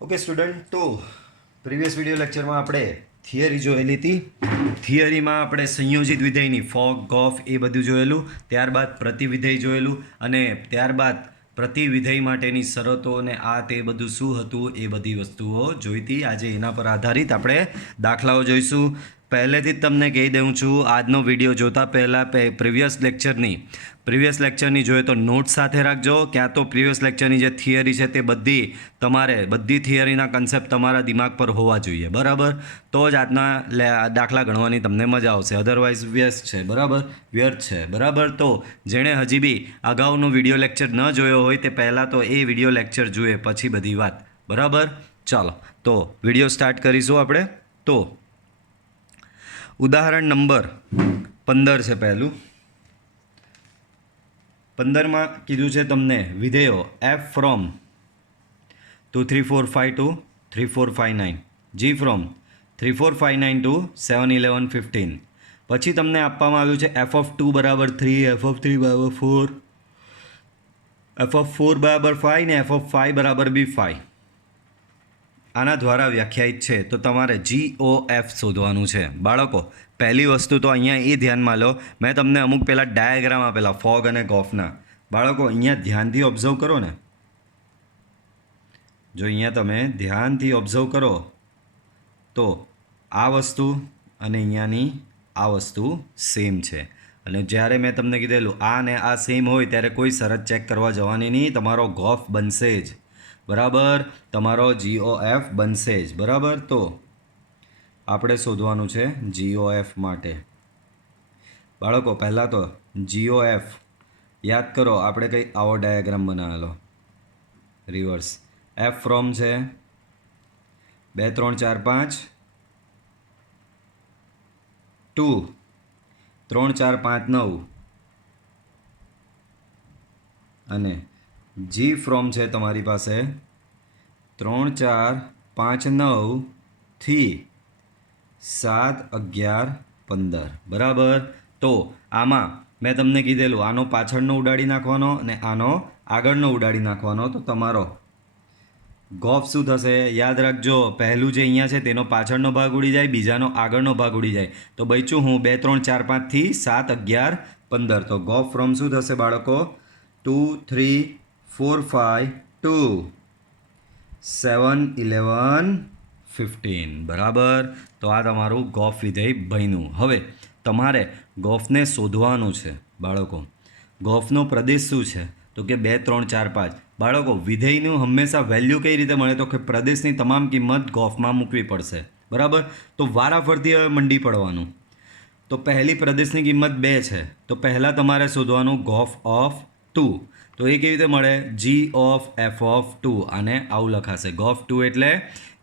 Okay student, તો previous video લેક્ચરમાં આપણે થિયરી જોયેલી હતી. થિયરીમાં આપણે સંયોજિત વિધેયની ફોગ ગોફ એ બધું જોયેલું, ત્યારબાદ પ્રતિવિધેય જોયેલું અને ત્યારબાદ પ્રતિવિધેય માટેની શરતો અને આ તે બધું શું હતું એ બધી વસ્તુઓ જોઈતી. આજે એના પર આધારિત આપણે દાખલાઓ જોઈશું. પહેલેથી જ તમને કહી દઉં છું, આજનો વિડીયો જોતા પહેલાં પ્રીવિયસ લેક્ચરની જોઈએ તો નોટ્સ સાથે રાખજો. ક્યાં તો પ્રીવિયસ લેક્ચરની જે થિયરી છે તે બધી થિયરીના કન્સેપ્ટ તમારા દિમાગ પર હોવા જોઈએ, બરાબર? તો જ આજના દાખલા ગણવાની તમને મજા આવશે. અધરવાઇઝ વ્યર્થ છે, બરાબર? તો જેણે હજી બી અગાઉનો વિડીયો લેક્ચર ન જોયો હોય તે પહેલાં તો એ વિડીયો લેક્ચર જુએ પછી બધી વાત, બરાબર? ચાલો, તો વિડીયો સ્ટાર્ટ કરીશું આપણે. તો ઉદાહરણ નંબર 15 છે પહેલું. 15માં કીધું છે તમને વિધેયો f from 2 3 4 5 to 3 4 5 9, g from 3 4 5 9 to 7 11 15. પછી તમને આપવામાં આવ્યું છે એફ ઓફ 2 બરાબર 3, એફ ઓફ 3 બરાબર 4, એફ ઓફ 4 બરાબર 5 ને એફ ઓફ 5 બરાબર બી 5. આના દ્વારા વ્યાખ્યાયિત છે. તો તમારે GOF શોધવાનું છે. બાળકો, પહેલી વસ્તુ તો અહીંયા એ ધ્યાનમાં લો, મેં તમને અમુક પહેલાં ડાયાગ્રામ આપેલા ફોગ અને ગોફના. બાળકો, અહીંયા ધ્યાનથી ઓબ્ઝર્વ કરો ને, જો અહીંયા તમે ધ્યાનથી ઓબ્ઝર્વ કરો તો આ વસ્તુ અને અહીંયાની આ વસ્તુ સેમ છે. અને જ્યારે મેં તમને કીધેલું આ ને આ સેમ હોય ત્યારે કોઈ શરત ચેક કરવા જવાની નહીં, તમારો ગોફ બનશે જ, બરાબર? તમારો GOF બનશે જ, બરાબર? તો આપણે શોધવાનું છે GOF માટે. બાળકો, પહેલાં તો GOF યાદ કરો. આપણે કંઈ આવો ડાયાગ્રામ બનાવેલો રિવર્સ. એફ ફ્રોમ છે 2 3 4 5 2 3 4 5 9 અને જી ફ્રોમ છે તમારી પાસે 3 4 5 9 થી 7 11 15, બરાબર? તો આમાં મેં તમને કીધેલું આનો પાછળનો ઉડાડી નાખવાનો અને આનો આગળનો ઉડાડી નાખવાનો. તો તમારો ગોફ શું થશે યાદ રાખજો. પહેલું જે અહીંયા છે તેનો પાછળનો ભાગ ઉડી જાય, બીજાનો આગળનો ભાગ ઉડી જાય. તો બચ્યું હું 2 3 4 5 થી 7 11 15. તો ગોફ ફ્રોમ શું થશે બાળકો? 2 3 4 5 2 7 11 15, બરાબર? તો આ તમારું ગોફ વિધેય બન્યું. હવે તમારે ગોફને શોધવાનું છે બાળકો. ગોફનો પ્રદેશ શું છે? તો કે 2 3 4 5. બાળકો, વિધેયનું હંમેશા વેલ્યુ કઈ રીતે મળે? તો કે પ્રદેશની તમામ કિંમત ગોફમાં મૂકવી પડશે, બરાબર? તો વારાફરતી હવે મંડી પડવાનું. તો પહેલી પ્રદેશની કિંમત 2 છે, તો પહેલાં તમારે શોધવાનું ગોફ ઓફ 2. તો એ કેવી રીતે મળે? G of F of 2. આને આવું લખાશે, ગોફ 2 એટલે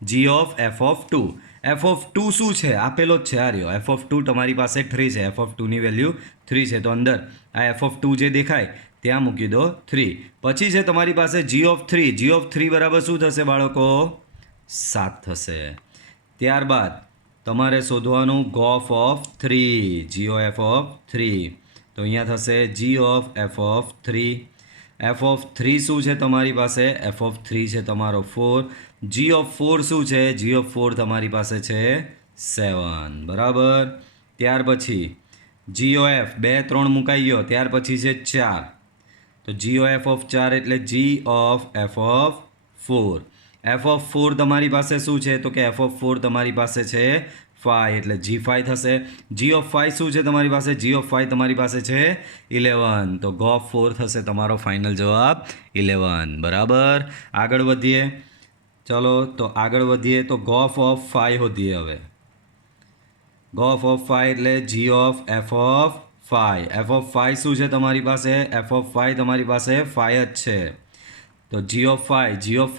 G of F of 2. F of 2 શું છે? આપેલો જ છે આ રહ્યો. એફ ઓફ 2 તમારી પાસે 3 છે. એફ ઓફ 2ની વેલ્યુ 3 છે. તો અંદર આ એફ ઓફ 2 જે દેખાય ત્યાં મૂકી દો 3. પછી છે તમારી પાસે જી ઓફ 3. જી ઓફ 3 બરાબર શું થશે બાળકો? 7 થશે. ત્યારબાદ તમારે શોધવાનું ગોફ ઓફ 3, GOF ઓફ 3. તો અહીંયા થશે જી of F of 3. F of 3 શું છે તમારી પાસે? એફ ઓફ 3 છે તમારો 4. જી ઓફ 4 શું છે? જી ઓફ 4 તમારી પાસે છે 7, બરાબર? ત્યાર પછી GOF 2 3 મુકાઈ ગયો, ત્યાર પછી છે 4. તો GOF ઓફ 4 એટલે G of F of 4. F of 4 તમારી પાસે શું છે? તો કે એફ ઓફ 4 તમારી પાસે છે 5 એટલે G5 થશે. જી ઓફ 5 શું છે તમારી પાસે? જી ઓફ 5 તમારી પાસે છે 11. તો ગોફ 4 થશે તમારો ફાઇનલ જવાબ 11, બરાબર? આગળ વધીએ. ચલો, તો આગળ વધીએ તો ગોફ ઓફ 5 શોધીએ હવે. ગોફ ઓફ 5 એટલે G of F of 5. F of 5 શું છે તમારી પાસે? એફ ઓફ 5 તમારી પાસે 5 જ છે. તો જી ઓફ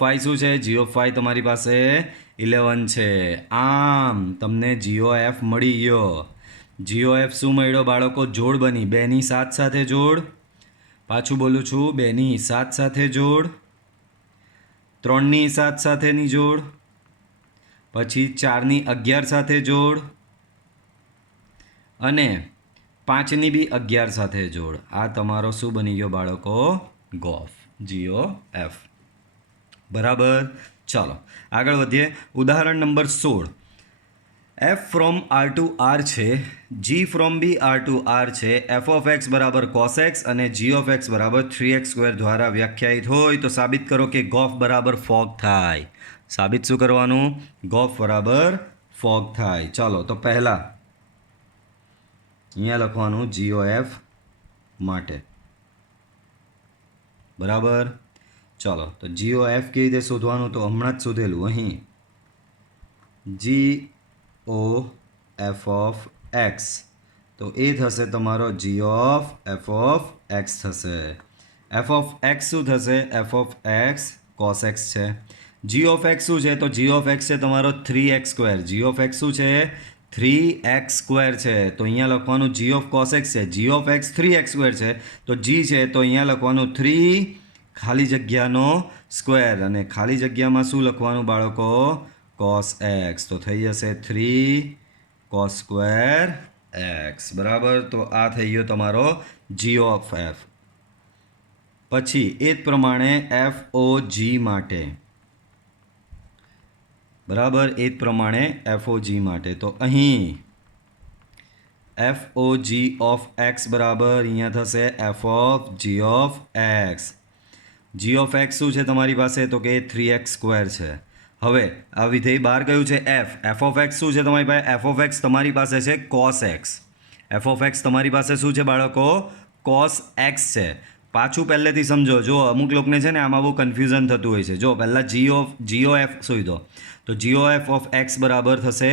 5 શું છે? જી ઓફ 5 તમારી પાસે 11 છે. આમ તમને GOF મળી ગયો. GOF શું મળ્યો બાળકો? જોડ બની. 2ની 7 સાથે જોડ. પાછું બોલું છું, 2ની 7 સાથે જોડ. 3ની 7 સાથેની જોડ. પછી 4ની 11 સાથે જોડ. અને 5ની બી 11 સાથે જોડ. આ તમારો શું બની ગયો બાળકો? ગોફ, GOF. બરાબર. ચાલો આગળ વધીએ. ઉદાહરણ number 16. F from R to R છે, G from B R to R છે, એફ ઓફ એક્સ બરાબર કોસ એક્સ અને જી ઓફ એક્સ બરાબર 3x² દ્વારા વ્યાખ્યાયિત હોય તો સાબિત કરો કે ગોફ બરાબર ફોગ થાય. સાબિત શું કરવાનું? ગોફ બરાબર ફોગ થાય. ચાલો તો પહેલાં અહીંયા લખવાનું GOF માટે. બરાબર. ચાલો તો GOF કેવી રીતે શોધવાનું? તો હમણાં જ શોધેલું અહીં GOF ઓફ એક્સ, તો એ થશે તમારો G of F of x થશે. એફ ઓફ એક્સ શું થશે? F of x cos x છે. જી ઓફ એક્સ શું છે? તો જી ઓફ એક્સ છે તમારો 3x². જી ઓફ એક્સ શું છે? 3x² છે. તો અહીંયા લખવાનું જી ઓફ કોસ એક્સ છે. જી ઓફ એક્સ 3x² છે તો જી છે તો અહીંયા લખવાનું 3 ખાલી જગ્યાનો સ્ક્વેર, અને ખાલી જગ્યામાં શું લખવાનું બાળકો? Cos x. તો થઈ જશે 3 cos² એક્સ. બરાબર. તો આ થઈ ગયો તમારો જી ઓફ એફ. પછી એ જ પ્રમાણે એફ ઓ જી માટે. બરાબર. એ જ પ્રમાણે એફ ઓ જી માટે. તો અહીં f o g of x બરાબર અહીંયા થશે F of G of x. G of x શું છે તમારી પાસે? તો કે 3x² છે. હવે આ વિધેય બહાર કયું છે? એફ. એફ ઓફ એક્સ શું છે તમારી પાસે? એફ ઓફ એક્સ તમારી પાસે છે cos x. F of x તમારી પાસે શું છે બાળકો? કોસ એક્સ છે. પાછું પહેલેથી સમજો. જો અમુક લોકોને છે ને આમાં બહુ કન્ફ્યુઝન થતું હોય છે. જો પહેલાં જીઓ એફ શોધો તો જીઓ એફ ઓફ એક્સ બરાબર થશે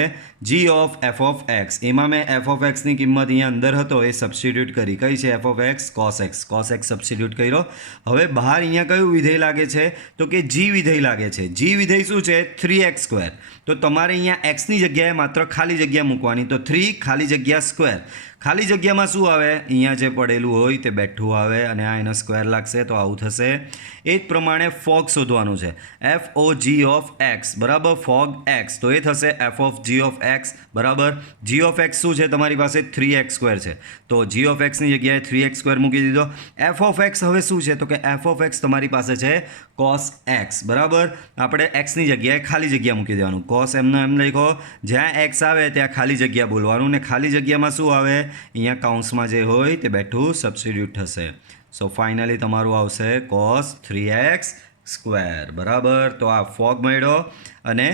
જી ઓફ એફ ઓફ એક્સ. એમાં મેં એફ ઓફ એક્સની કિંમત અહીંયા અંદર હતો એ સબસ્ટિટ્યૂટ કરી. કઈ છે? F of x cos x. Cos x substitute કર્યો. હવે બહાર અહીંયા કયું વિધેય લાગે છે? તો કે જી વિધેય લાગે છે. જી વિધેય શું છે? 3x². તો તમારે અહીંયા એક્સની જગ્યાએ માત્ર ખાલી જગ્યા મૂકવાની. તો 3 ખાલી જગ્યા સ્ક્વેર. ખાલી જગ્યામાં શું આવે? અહીંયા જે પડેલું હોય તે બેઠું આવે અને આ એનો સ્ક્વેર લાગશે તો આવું થશે. એ જ પ્રમાણે ફોગ શોધવાનું છે. F o g of x બરાબર ફોગ એક્સ. તો એ થશે F of G of x બરાબર. જી ઓફ એક્સ શું છે તમારી પાસે? 3x² છે. તો જી ઓફ એક્સની જગ્યાએ 3x² મૂકી દીધો. એફ ઓફ એક્સ હવે શું છે? તો કે એફ ઓફ એક્સ તમારી પાસે છે કોસ એક્સ બરાબર. આપણે એક્સની જગ્યાએ ખાલી જગ્યા મૂકી દેવાનું. કોસ એમનો એમ લખો. જ્યાં એક્સ આવે ત્યાં ખાલી જગ્યા બોલવાનું, ને ખાલી જગ્યામાં શું આવે? અહીંયા કાઉન્સમાં જે હોય તે બેઠું સબસ્ટિટ્યૂટ થશે. સો ફાઇનલી તમારું આવશે કોસ 3x². બરાબર. તો આ ફોગ મળ્યો અને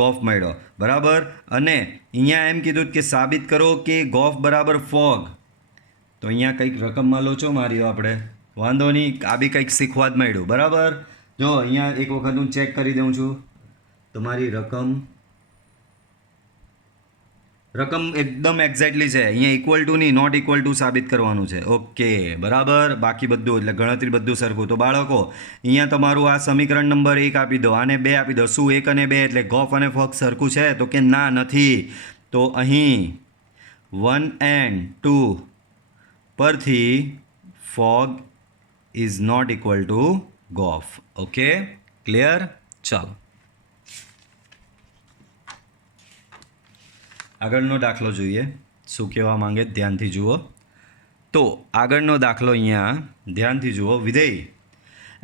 ગોફ મળ્યો. બરાબર. અને અહીંયા એમ કીધું કે સાબિત કરો કે ગોફ બરાબર ફોગ. તો અહીંયા કંઈક રકમમાં લોચો માર્યો આપણે. વાંધો નહીં, આ બી કંઈક શીખવા જ મળ્યું. બરાબર. જો અહીંયા એક વખત હું ચેક કરી દઉં છું. તમારી રકમ એકદમ એક્ઝેક્ટલી છે. અહીંયા ઇક્વલ ટુ નહીં, નોટ ઇક્વલ ટુ સાબિત કરવાનું છે. ઓકે બરાબર. બાકી બધું એટલે ગણતરી બધું સરખું. તો બાળકો અહીંયા તમારું આ સમીકરણ નંબર 1 આપી દો, આને 2 આપી દો. શું 1 અને 2 એટલે ગોફ અને ફોગ સરખું છે? તો કે ના, નથી. તો અહીં 1 and 2 પરથી fog is not equal to gof. Okay clear? ચાલો આગળનો દાખલો જોઈએ. શું કહેવા માંગે ધ્યાનથી જુઓ. તો આગળનો દાખલો અહીંયા ધ્યાનથી જુઓ. વિધેય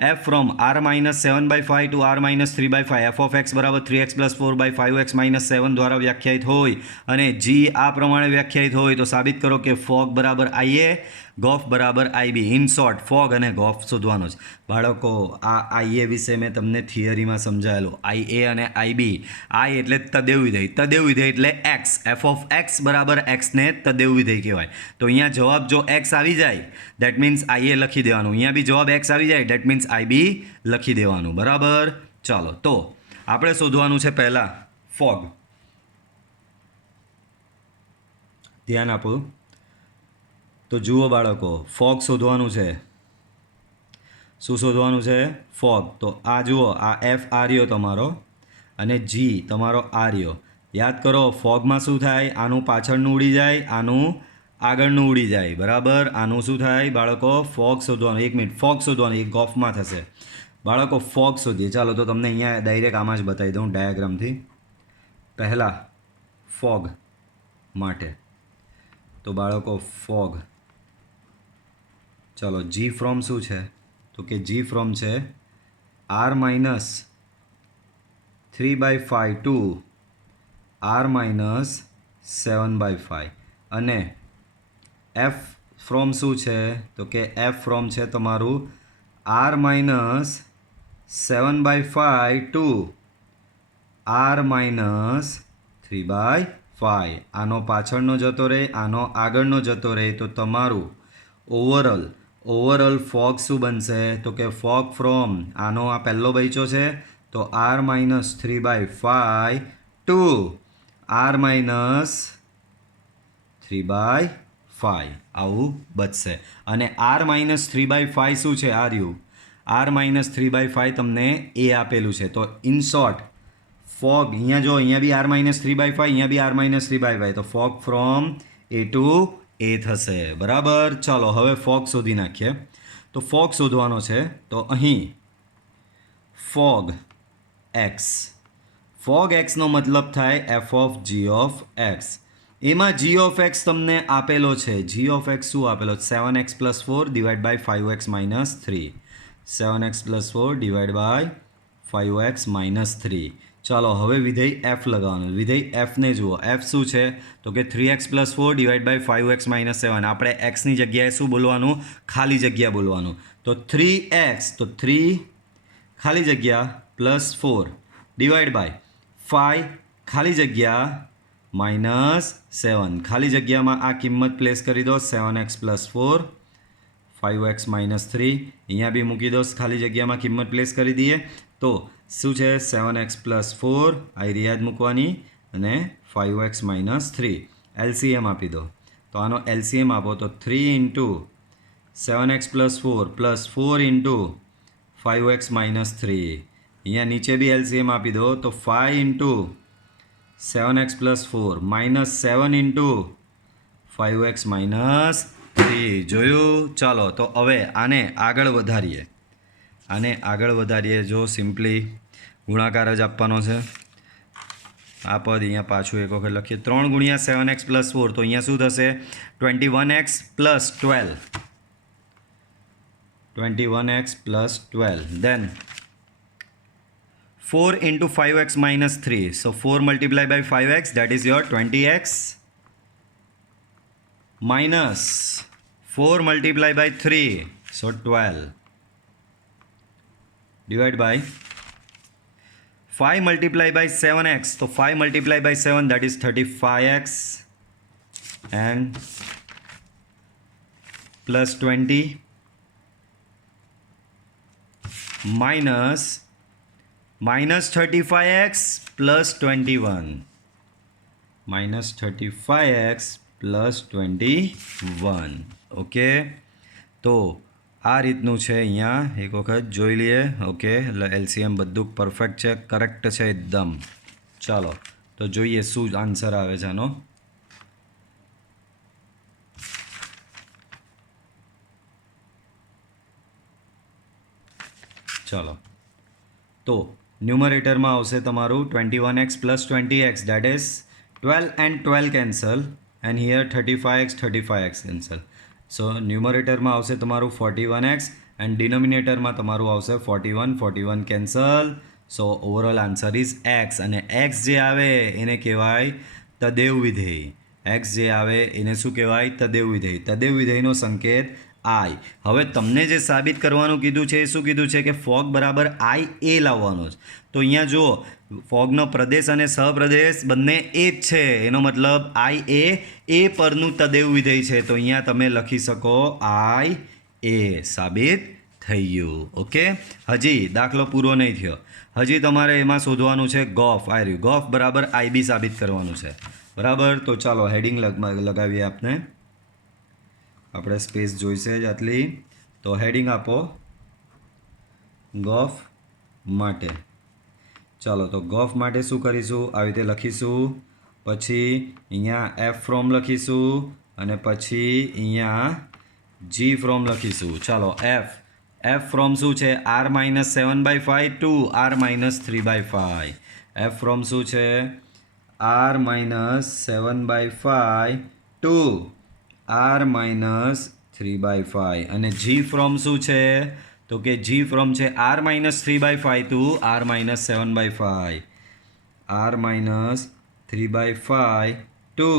f from r-7/5 to r-3/5 f of x બરાબર 3x + 4/5x - 7 દ્વારા વ્યાખ્યાયિત હોય અને જી આ પ્રમાણે વ્યાખ્યાયિત હોય તો સાબિત કરો કે ફોગ બરાબર IA, ગોફ બરાબર IB. ઇન શોર્ટ ફોગ અને ગોફ શોધવાનો છે. બાળકો આ IA વિશે મેં તમને થિયરીમાં સમજાયેલું. IA અને IB. I એટલે તદેવ વિધેય. તદેવ વિધેય એટલે એક્સ. એફ ઓફ એક્સ બરાબર એક્સને તદેવ વિધેય કહેવાય. તો અહીંયા જવાબ જો એક્સ આવી જાય દેટ મીન્સ IA લખી દેવાનું. અહીંયા બી જવાબ એક્સ આવી જાય દેટ મીન્સ IB લખી દેવાનું. બરાબર. ચાલો તો આપણે શોધવાનું છે પહેલાં ફોગ. ધ્યાન આપો. તો જુઓ બાળકો, ફોગ શોધવાનું છે. શું શોધવાનું છે? ફોગ. તો આ જુઓ, આ એફ આ રહ્યો તમારો અને જી તમારો આ રહ્યો. યાદ કરો ફોગમાં શું થાય? આનું પાછળનું ઉડી જાય, આનું આગળનું ઉડી જાય. બરાબર. આનું શું થાય બાળકો? ફોગ શોધવાનું. 1 મિનિટ. ફોગ શોધવાનું એ ગોફમાં થશે. બાળકો ફોગ શોધીએ. ચાલો તો તમને અહીંયા ડાયરેક્ટ આમાં જ બતાવી દઉં ડાયાગ્રામથી. પહેલાં ફોગ માટે તો બાળકો ફોગ. ચાલો જી ફ્રોમ શું છે? તો કે જી ફ્રોમ છે r - 3/5 ટુ આર માઇનસ 7/5 અને એફ ફ્રોમ શું છે તો કે એફ ફ્રોમ છે તમારું r minus 7/5 to r minus 3/5. આનો પાછળનો જતો રહે, આનો આગળનો જતો રહે, તો તમારું ઓવરઓલ ફોગ શું બનશે તો કે ફોગ ફ્રોમ આનો આ પહેલો બચ્યો છે તો r minus 3/5 to r minus 3/5 આવું બચશે. અને આર માઇનસ 3/5 શું છે? આ રહ્યું આર માઇનસ 3/5 તમને એ આપેલું છે. તો ઇન શોર્ટ ફોગ અહીંયા જો અહીંયા બી આર માઇનસ 3/5, અહીંયા બી આર માઇનસ 3/5, તો ફોગ ફ્રોમ એ ટુ એ થશે. બરાબર. ચાલો હવે ફોગ શોધી નાખીએ. તો ફોગ શોધવાનો છે તો અહીં ફોગ એક્સનો મતલબ થાય f of G of x. એમાં જી ઓફ એક્સ તમને આપેલો છે. જી ઓફ એક્સ શું આપેલો? 7x+4 divide by 5x minus 3. 7x+4 divide by 5x minus 3. ચાલો હવે વિધેય એફ લગાવવાનું. વિધેય એફને જુઓ. એફ શું છે તો કે 3x+4 divide by 5x minus 7. આપણે એક્સની જગ્યાએ શું બોલવાનું? ખાલી જગ્યા બોલવાનું. તો 3x તો 3 ખાલી જગ્યા +4 ડિવાઈડ બાય 5 ખાલી જગ્યા માઇનસ 7 ખાલી જગ્યામાં આ કિંમત પ્લેસ કરી દો. 7x+4 5x માઇનસ 3 અહીંયા બી મૂકી દો. ખાલી જગ્યામાં કિંમત પ્લેસ કરી દઈએ તો શું છે? 7x+4 આ રિયાદ મૂકવાની અને 5x માઇનસ 3 એલસીએમ આપી દો. તો આનો એલસીએમ આપો તો 3 into 7x+4 plus 4 into 5x minus 3. અહીંયા નીચે બી એલસીએમ આપી દો તો 5 into 7x+4 minus 7 into 5x minus 3. જોયું? ચાલો તો હવે આને આગળ વધારીએ. જો સિમ્પલી ગુણાકાર જ આપવાનો છે. આ પદ અહીંયા પાછું એક વખત લખીએ. 3 ગુણ્યા 7x+4 તો અહીંયા શું થશે? 21x plus 12. 21x plus 12. Then 4 into 5x minus 3. So 4 multiplied by 5x, that is your 20x minus 4 multiplied by 3. So 12. Divide by 5 multiplied by 7x. So 5 multiplied by 7, that is 35x and plus 20 minus 35x plus 21. Minus 35x plus 21. Okay. તો આ રીતનું છે. અહીંયા એક વખત જોઈ લઈએ. Okay. એટલે એલસીએમ બધું પરફેક્ટ છે, કરેક્ટ છે એકદમ. ચાલો તો જોઈએ શું આન્સર આવે છે આનો. ચાલો તો ન્યુમરેટરમાં આવશે તમારું 21x plus 20x, that is 12 and 12 cancel, and here 35x cancel. So ન્યુમરેટરમાં આવશે તમારું 41x and ડિનોમિનેટરમાં તમારું આવશે 41 cancel. So overall answer is x. અને x જે આવે એને કહેવાય તદેવ વિધેય. x જે આવે એને શું કહેવાય? તદેવ વિધેય. તદેવ વિધેયનો સંકેત આઈ. હવે તમને જે સાબિત કરવાનું કીધું છે એ શું કીધું છે કે ફોગ બરાબર આઈ એ લાવવાનો છે. તો અહીંયા જુઓ ફોગનો પ્રદેશ અને સહપ્રદેશ બંને એ જ છે. એનો મતલબ આઈ એ પરનું તદેવ વિધેય છે. તો અહીંયા તમે લખી શકો આઈ એ. સાબિત થઈ ગયું. ઓકે. હજી દાખલો પૂરો નહીં થયો. હજી તમારે એમાં શોધવાનું છે ગોફ. આ રહ્યું ગોફ બરાબર આઈ બી સાબિત કરવાનું છે. બરાબર. તો ચાલો હેડિંગ લગાવીએ. આપણે સ્પેસ જોઈશે જ આટલી. તો હેડિંગ આપો ગોફ માટે. ચાલો તો ગોફ માટે શું કરીશું? આવી રીતે લખીશું. પછી અહીંયા એફ ફ્રોમ લખીશું અને પછી અહીંયા જી ફ્રોમ લખીશું. ચાલો એફ ફ્રોમ શું છે? R minus 7/5 to r minus 3/5. F from શું છે? R minus 7/5 to r minus 3/5. અને જી ફ્રોમ શું છે? તો કે જી ફ્રોમ છે r minus 3/5 to r minus 7/5. r minus 3 by 5 to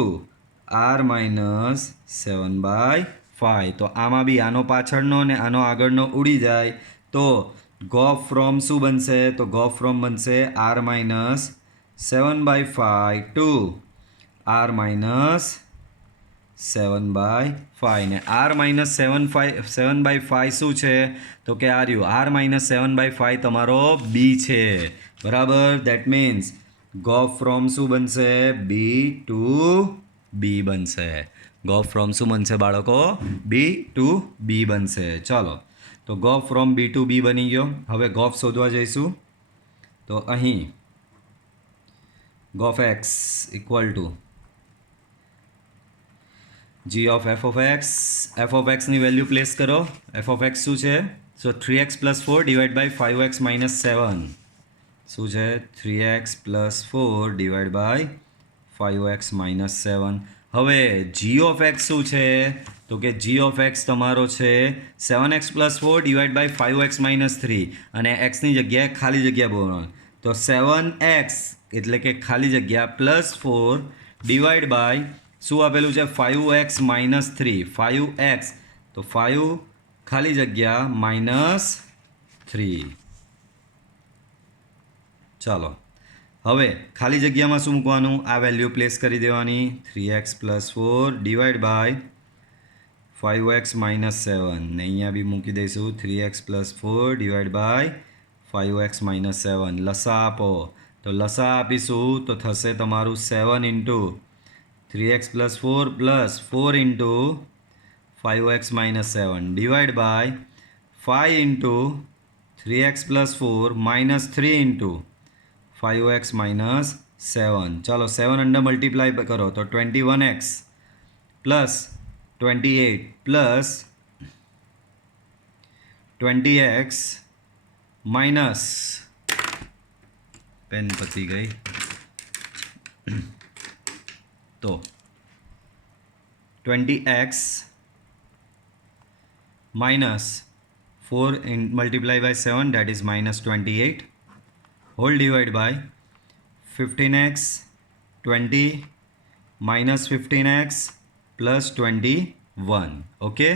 r minus 7 by 5. તો આમાં બી આનો પાછળનો ને આનો આગળનો ઉડી જાય તો ગો ફ્રોમ શું બનશે? તો ગો ફ્રોમ બનશે r minus 7 by 5 to r minus 7 by 5 ને r minus 7 by 5 શું છે? તો કે આ રહ્યું r minus 7 by 5 તમારો b છે, બરાબર. દેટ મીન્સ ગો ફ્રોમ શું બનશે? b to b બનશે. ગો ફ્રોમ શું બનશે બાળકો? b to b બનશે. ચાલો, તો go from b to b બની ગયો. હવે ગોફ શોધવા જઈશું. તો અહીં ગોફ x equal to g of f of x ની વેલ્યુ પ્લેસ કરો. f of x શું છે? સો 3x plus 4 divided by 5x minus 7. શું છે? 3x plus 4 divided by 5x minus 7. હવે g of x શું છે? તો કે g of x તમારો છે 7x plus 4 divided by 5x minus 3 અને x ની જગ્યાએ ખાલી જગ્યા બોલવાનું. તો 7x એટલે કે ખાલી જગ્યા પ્લસ 4 ડિવાઈડ બાય શું આપેલું છે? 5x minus 3. 5x તો 5 ખાલી જગ્યા minus 3. ચાલો, હવે ખાલી જગ્યામાં શું મૂકવાનું? આ વેલ્યુ પ્લેસ કરી દેવાની. 3x plus 4 divide by 5x minus 7 ને અહીંયા બી મૂકી દઈશું 3x plus 4 divide by 5x minus 7. લસા આપો. તો લસા આપીશું તો થશે તમારું 7 into 3x plus 4 plus 4 into 5x minus 7 divided by 5 into 3x plus 4 minus 3 into 5x minus 7. चलो 7 अंडर मल्टीप्लाई करो तो 21x plus 28 plus 20x minus pen पची गई तो 20x minus 4 multiply by 7 that is minus 28 whole divided by 15x 20 minus 15x plus 21. Okay,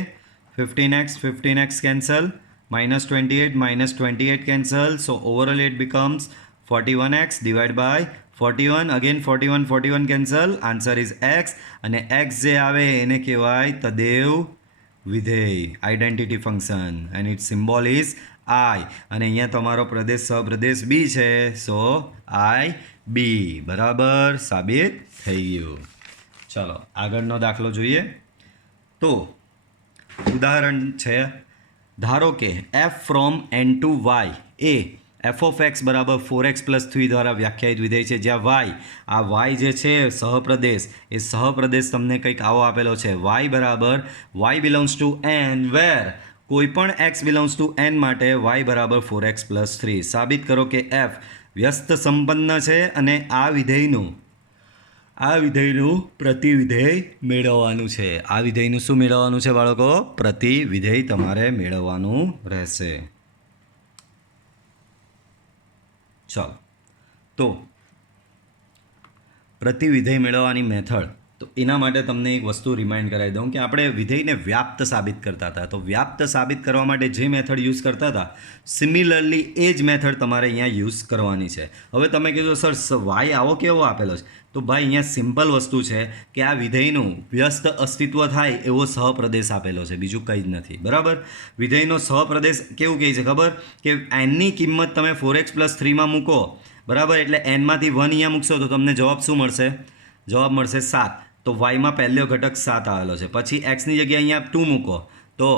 15x cancel, minus 28 minus 28 cancel, so overall it becomes 41x divided by 41 again 41 cancel, answer is x અને x જે આવે એને કહેવાય તદેવ વિધેય, identity function, and it symbol is i. અને અહીંયા તમારો પ્રદેશ સહપ્રદેશ b છે, સો i b બરાબર સાબિત થઈ ગયું. ચલો આગળનો દાખલો જોઈએ. તો ઉદાહરણ છે, ધારો કે f from n to y એ f of x બરાબર 4x પ્લસ 3 દ્વારા વ્યાખ્યાયિત વિધેય છે, જ્યાં y જે છે સહપ્રદેશ, એ સહપ્રદેશ તમને કંઈક આવો આપેલો છે, y બરાબર y બિલોંગ્સ ટુ n વેર કોઈ પણ x બિલોંગ્સ ટુ n માટે y બરાબર 4x પ્લસ 3. સાબિત કરો કે f વ્યસ્ત સંપન્ન છે અને આ વિધેયનું પ્રતિવિધેય મેળવવાનું છે. આ વિધેયનું શું મેળવવાનું છે બાળકો? પ્રતિવિધેય તમારે મેળવવાનું રહેશે. ચાલો, તો પ્રતિવિધેય મેળવવાની મેથડ, તો એના માટે તમને એક વસ્તુ રિમાઇન્ડ કરાવી દઉં કે આપણે વિધેયને વ્યાપ્ત સાબિત કરતા હતા. તો વ્યાપ્ત સાબિત કરવા માટે જે મેથડ યુઝ કરતા હતા, સિમિલરલી એ જ મેથડ તમારે અહીંયા યુઝ કરવાની છે. હવે તમે કહેશો સર વાય આવો કેવો આપેલો છે? તો ભાઈ અહીંયા સિમ્પલ વસ્તુ છે કે આ વિધેયનું વ્યસ્ત અસ્તિત્વ થાય એવો સહપ્રદેશ આપેલો છે, બીજું કંઈ જ નથી. બરાબર, વિધેયનો સહપ્રદેશ કેવું કહે છે ખબર? કે એનની કિંમત તમે 4x પ્લસ 3માં મૂકો, બરાબર, એટલે એનમાંથી 1 અહીંયા મૂકશો તો તમને જવાબ શું મળશે? જવાબ મળશે 7. તો વાયમાં પહેલો ઘટક 7 આવેલો છે. પછી એક્સની જગ્યાએ અહીંયા 2 મૂકો, તો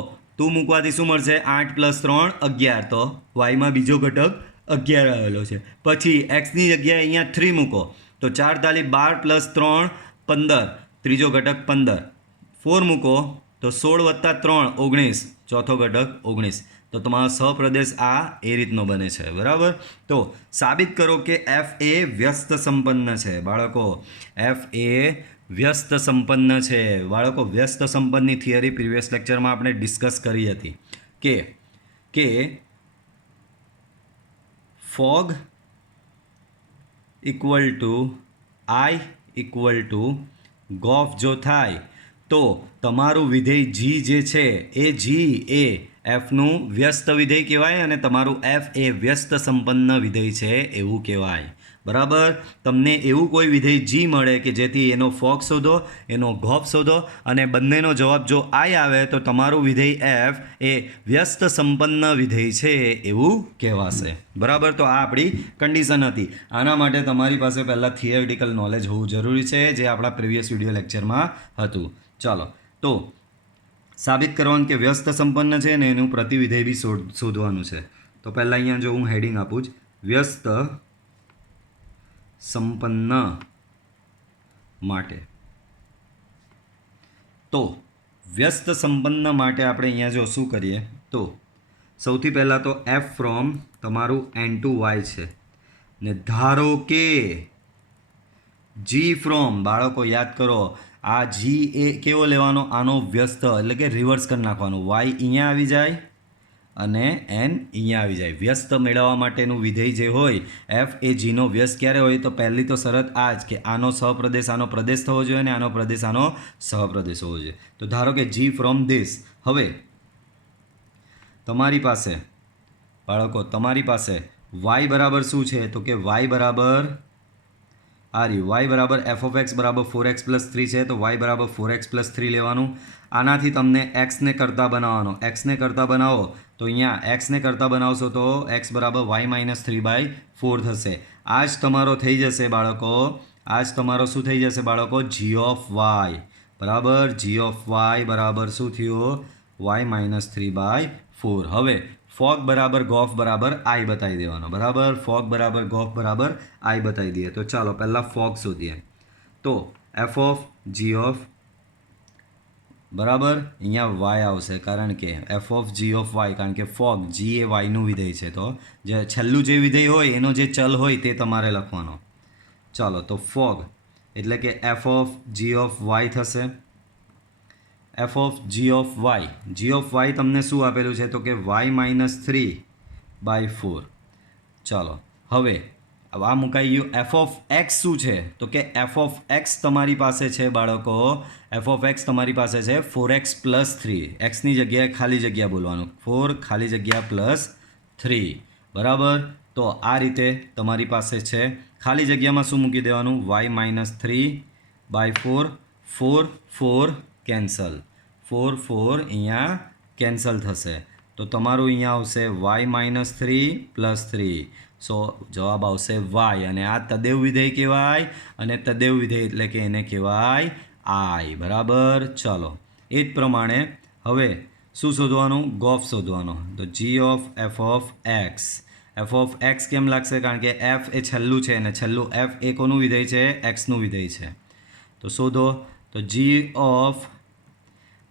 2 મૂકવાથી શું મળશે? 8 પ્લસ 3 11. તો વાયમાં બીજો ઘટક 11 આવેલો છે. પછી એક્સની જગ્યાએ અહીંયા 3 મૂકો, તો 4 તાલી 12 પ્લસ 3 15, ત્રીજો ઘટક 15. 4 મૂકો તો 16 વત્તા 3 19, ચોથો ઘટક 19. તો તમારો સહપ્રદેશ આ એ રીતનો બને છે. બરાબર, તો સાબિત કરો કે એફ એ વ્યસ્ત સંપન્ન છે. બાળકો એફ એ વ્યસ્ત સંપન્ન છે. બાળકો વ્યસ્ત સંપન્નની થિયરી પ્રીવિયસ લેક્ચરમાં આપણે ડિસ્કસ કરી હતી કે fog equal to I equal to gof જો થાય તો તમારું વિધેય જી જે છે એ જી એ એફનું વ્યસ્ત વિધેય કહેવાય અને તમારું એફ એ વ્યસ્ત સંપન્ન વિધેય છે એવું કહેવાય. બરાબર. તમને એવું કોઈ વિધેય જી મળે કે જેથી એનો ફોગ શોધો, એનો ગોફ શોધો અને બંનેનો જવાબ જો આઈ આવે તો તમારું વિધેય એફ એ વ્યસ્ત સંપન્ન વિધેય છે એવું કહેવાશે. બરાબર. તો આ આપણી કન્ડિશન હતી. આના માટે તમારી પાસે પહેલાં થિયરિટિકલ નોલેજ હોવું જરૂરી છે, જે આપણા પ્રીવિયસ વિડીયો લેક્ચરમાં હતું. ચાલો, તો સાબિત કરવાનું કે વ્યસ્ત સંપન્ન છે ને એનું પ્રતિવિધેય બી શોધવાનું છે. તો પહેલાં અહીંયા જો હું હેડિંગ આપું જ, વ્યસ્ત સંપન્ન માટે. તો વ્યસ્ત સંપન્ન માટે આપણે અહીંયા જો શું કરીએ, તો સૌથી પહેલાં તો એફ ફ્રોમ તમારું એન ટુ વાય છે ને ધારો કે જી ફ્રોમ, બાળકો યાદ કરો આ જી એ કેવો લેવાનો, આનો વ્યસ્ત એટલે કે રિવર્સ કરી નાખવાનું. વાય અહીંયા આવી જાય અને એન અહીંયા આવી જાય. વ્યસ્ત મેળવવા માટેનું વિધેય જે હોય એફ એ જીનો વ્યસ્ત ક્યારે હોય, તો પહેલી તો શરત આ જ કે આનો સહપ્રદેશ આનો પ્રદેશ થવો જોઈએ અને આનો પ્રદેશ આનો સહપ્રદેશ હોવો જોઈએ. તો ધારો કે જી ફ્રોમ ધીસ. હવે તમારી પાસે બાળકો તમારી પાસે વાય બરાબર શું છે, તો કે વાય બરાબર આ રહ્યું, વાય બરાબર એફ ઓફ એક્સ બરાબર 4x+3 છે, તો વાય બરાબર 4x+3 લેવાનું. આનાથી તમને એક્સને કરતાં બનાવવાનો, એક્સને કરતાં બનાવો તો અહીંયા એક્સને કરતાં બનાવશો તો એક્સ બરાબર y-3/4 થશે. આ જ તમારો થઈ જશે બાળકો, આ જ તમારો શું થઈ જશે બાળકો, જી ઓફ વાય બરાબર, જી ઓફ વાય બરાબર શું થયું, y-3/4. હવે ફોગ બરાબર ગોફ બરાબર આઈ બતાવી દેવાનો. બરાબર, ફોગ બરાબર ગોફ બરાબર આઈ બતાવી દઈએ. તો ચાલો પહેલાં ફોગ શોધીએ. તો એફ ઓફ જી ઓફ બરાબર અહીંયા વાય આવશે, કારણ કે F of G of y, કારણ કે ફોગ જી એ વાયનું વિધેય છે, તો જે છેલ્લું જે વિધેય હોય એનો જે ચલ હોય તે તમારે લખવાનો. ચાલો, તો ફોગ એટલે કે F of G of Y થશે. F of G of Y, G of Y તમને શું આપેલું છે, તો કે y-3/4. ચાલો, હવે આ મુકાઈ ગયું. એફ ઓફ એક્સ શું છે, તો કે એફ ઓફ એક્સ તમારી પાસે છે બાળકો, એફ ઓફ એક્સ તમારી પાસે છે 4x+3. એક્સની જગ્યાએ ખાલી જગ્યા બોલવાનું, 4 ખાલી જગ્યા +3. બરાબર. તો આ રીતે તમારી પાસે છે. ખાલી જગ્યામાં શું મૂકી દેવાનું, y-3/4. 4 કેન્સલ, 4 અહીંયા કેન્સલ થશે. તો તમારું અહીંયા આવશે y-3+3. સો જવાબ આવશે વાય. અને આ તદેવ વિધેય કહેવાય અને તદેવ વિધેય એટલે કે એને કહેવાય આઈ. બરાબર. ચાલો, એ જ પ્રમાણે હવે શું શોધવાનું, ગોફ શોધવાનો. તો G of F of x, F of X કેમ લાગશે, કારણ કે એફ એ છેલ્લું છે અને છેલ્લું એફ એ કોનું વિધેય છે, એક્સનું વિધેય છે. તો શોધો. તો G of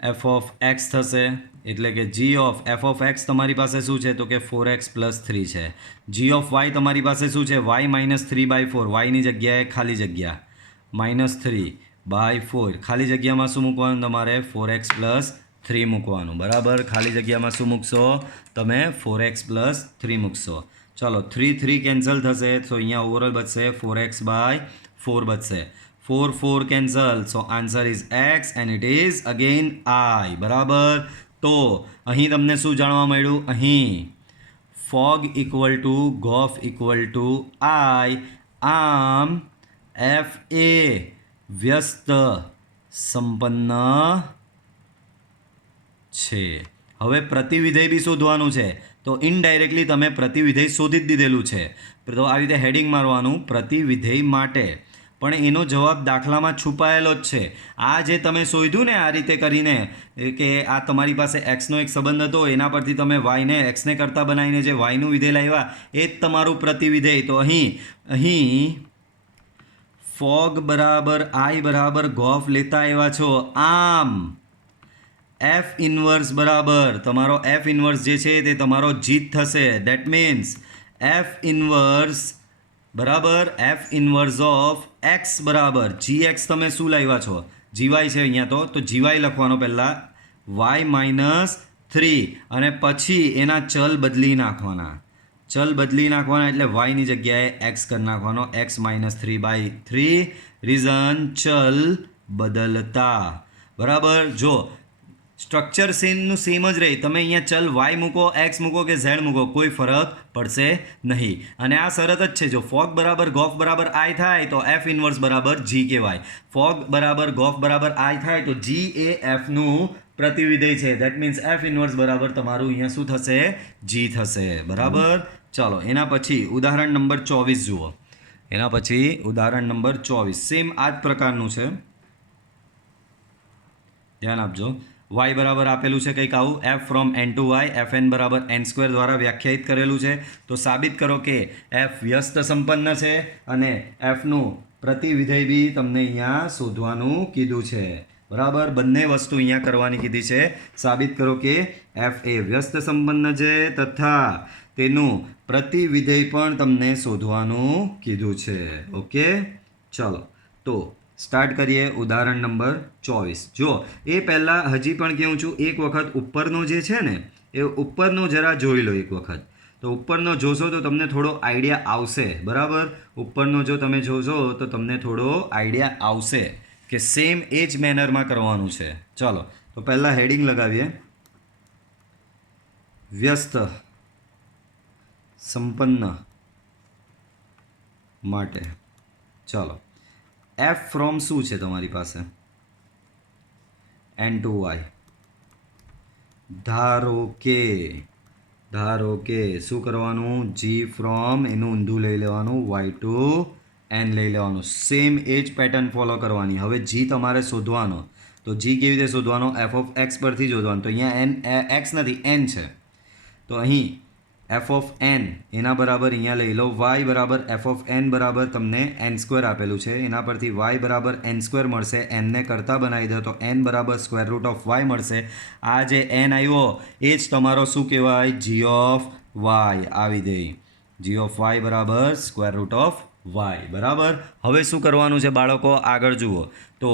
F of x થશે, એટલે કે જી ઓફ એફ ઓફ એક્સ તમારી પાસે શું છે, તો કે 4x+3 છે. જી ઓફ વાય તમારી પાસે શું છે, y-3/4. વાયની જગ્યાએ ખાલી જગ્યા -3/4. ખાલી જગ્યામાં શું મૂકવાનું તમારે, 4x+3 મૂકવાનું. બરાબર. ખાલી જગ્યામાં શું મૂકશો તમે, 4x+3 મૂકશો. ચાલો, 3 કેન્સલ થશે, તો અહીંયા ઓવરઓલ બચશે 4x/4 બચશે. 4 cancel, so answer is X and it is again I. બરાબર. તો અહીં તમને શું જાણવા મળ્યું, અહીં fog equal to gof equal to I. આમ એફ એ વ્યસ્ત સંપન્ન છે. હવે પ્રતિવિધેય બી શોધવાનું છે, તો ઇનડાયરેક્ટલી તમે પ્રતિવિધેય શોધી જ દીધેલું છે. તો આવી રીતે હેડિંગ મારવાનું, પ્રતિવિધેય માટે. પણ એનો જવાબ દાખલામાં છુપાયેલો જ છે. આ જે તમે શોધ્યું ને આ રીતે કરીને, કે આ તમારી પાસે એક્સનો એક સંબંધ હતો, એના પરથી તમે વાયને એક્સને કરતાં બનાવીને જે વાયનું વિધેય લાવ્યા એ જ તમારું પ્રતિવિધેય. તો અહીં ફોગ બરાબર આઈ બરાબર ગોફ લેતા આવ્યા છો. આમ એફ ઇન્વર્સ બરાબર તમારો એફ ઇન્વર્સ જે છે તે તમારો જીત થશે. દેટ મીન્સ એફ ઇન્વર્સ બરાબર એફ ઇન્વર્સ ઓફ એક્સ બરાબર જી એક્સ તમે શું લાવ્યા છો, જીવાય છે અહીંયા. તો જીવાય લખવાનો પહેલાં y-3 અને પછી એના ચલ બદલી નાખવાના. ચલ બદલી નાખવાના એટલે વાયની જગ્યાએ એક્સ કરી નાખવાનો, એક્સ -3/3. રીઝન ચલ બદલતા. બરાબર. જો સ્ટ્રક્ચર સેમનું સેમ જ રહે, તમે અહીંયા ચલ વાય મૂકો, એક્સ મૂકો કે ઝેડ મૂકો, કોઈ ફરક પડશે નહીં. અને આ શરત જ છે, જો ફોગ બરાબર ગોફ બરાબર આઈ થાય તો એફ ઇન્વર્સ બરાબર જી કહેવાય. ફોગ બરાબર ગોફ બરાબર આઈ થાય તો જી એ એફનું પ્રતિવિધેય છે. દેટ મીન્સ એફ ઇન્વર્સ બરાબર તમારું અહીંયા શું થશે? જી થશે. બરાબર. ચાલો એના પછી ઉદાહરણ નંબર 24 જુઓ. એના પછી ઉદાહરણ નંબર 24 સેમ આ જ પ્રકારનું છે, ધ્યાન આપજો. y બરાબર આપેલું છે કંઈક આવું, f from n to y, fn બરાબર n² દ્વારા વ્યાખ્યાયિત કરેલું છે. તો સાબિત કરો કે f વ્યસ્ત સંપન્ન છે અને fનું પ્રતિવિધેય બી તમને અહીંયા શોધવાનું કીધું છે. બરાબર. બંને વસ્તુ અહીંયા કરવાની કીધી છે. સાબિત કરો કે f એ વ્યસ્ત સંપન્ન છે તથા તેનું પ્રતિવિધેય પણ તમને શોધવાનું કીધું છે. ઓકે, ચલો તો સ્ટાર્ટ કરીએ ઉદાહરણ નંબર 24. જો એ પહેલાં હજી પણ કહું છું, એક વખત ઉપરનો જે છે ને એ ઉપરનો જરા જોઈ લો એક વખત. તો ઉપરનો જોશો તો તમને થોડો આઈડિયા આવશે. બરાબર. ઉપરનો જો તમે જોશો તો તમને થોડો આઈડિયા આવશે કે સેમ એ જ મેનરમાં કરવાનું છે. ચાલો તો પહેલાં હેડિંગ લગાવીએ, વ્યસ્ત સંપન્ન માટે. ચાલો એફ ફ્રોમ શું છે તમારી પાસે? n to y. ધારો કે શું કરવાનું? જી ફ્રોમ એનું ઊંધું લઈ લેવાનું, y ટુ n લઈ લેવાનું. સેમ એ જ પેટર્ન ફોલો કરવાની. હવે જી તમારે શોધવાનો, તો જી કેવી રીતે શોધવાનો? એફ ઓફ એક્સ પરથી શોધવાનું. તો અહીંયા n એક્સ નથી, n છે. તો અહીં એફ ઓફ એન એના બરાબર અહીંયા લઈ લો, વાય બરાબર એફ ઓફ એન બરાબર તમને n² આપેલું છે, એના પરથી વાય બરાબર n² મળશે. એનને કરતા બનાવી દો તો n બરાબર √y મળશે. આ જે n આવ્યો એ જ તમારો શું કહેવાય? જી ઓફ વાય આવી દે. જી ઓફ વાય બરાબર √y. બરાબર. હવે શું કરવાનું છે બાળકો? આગળ જુઓ. તો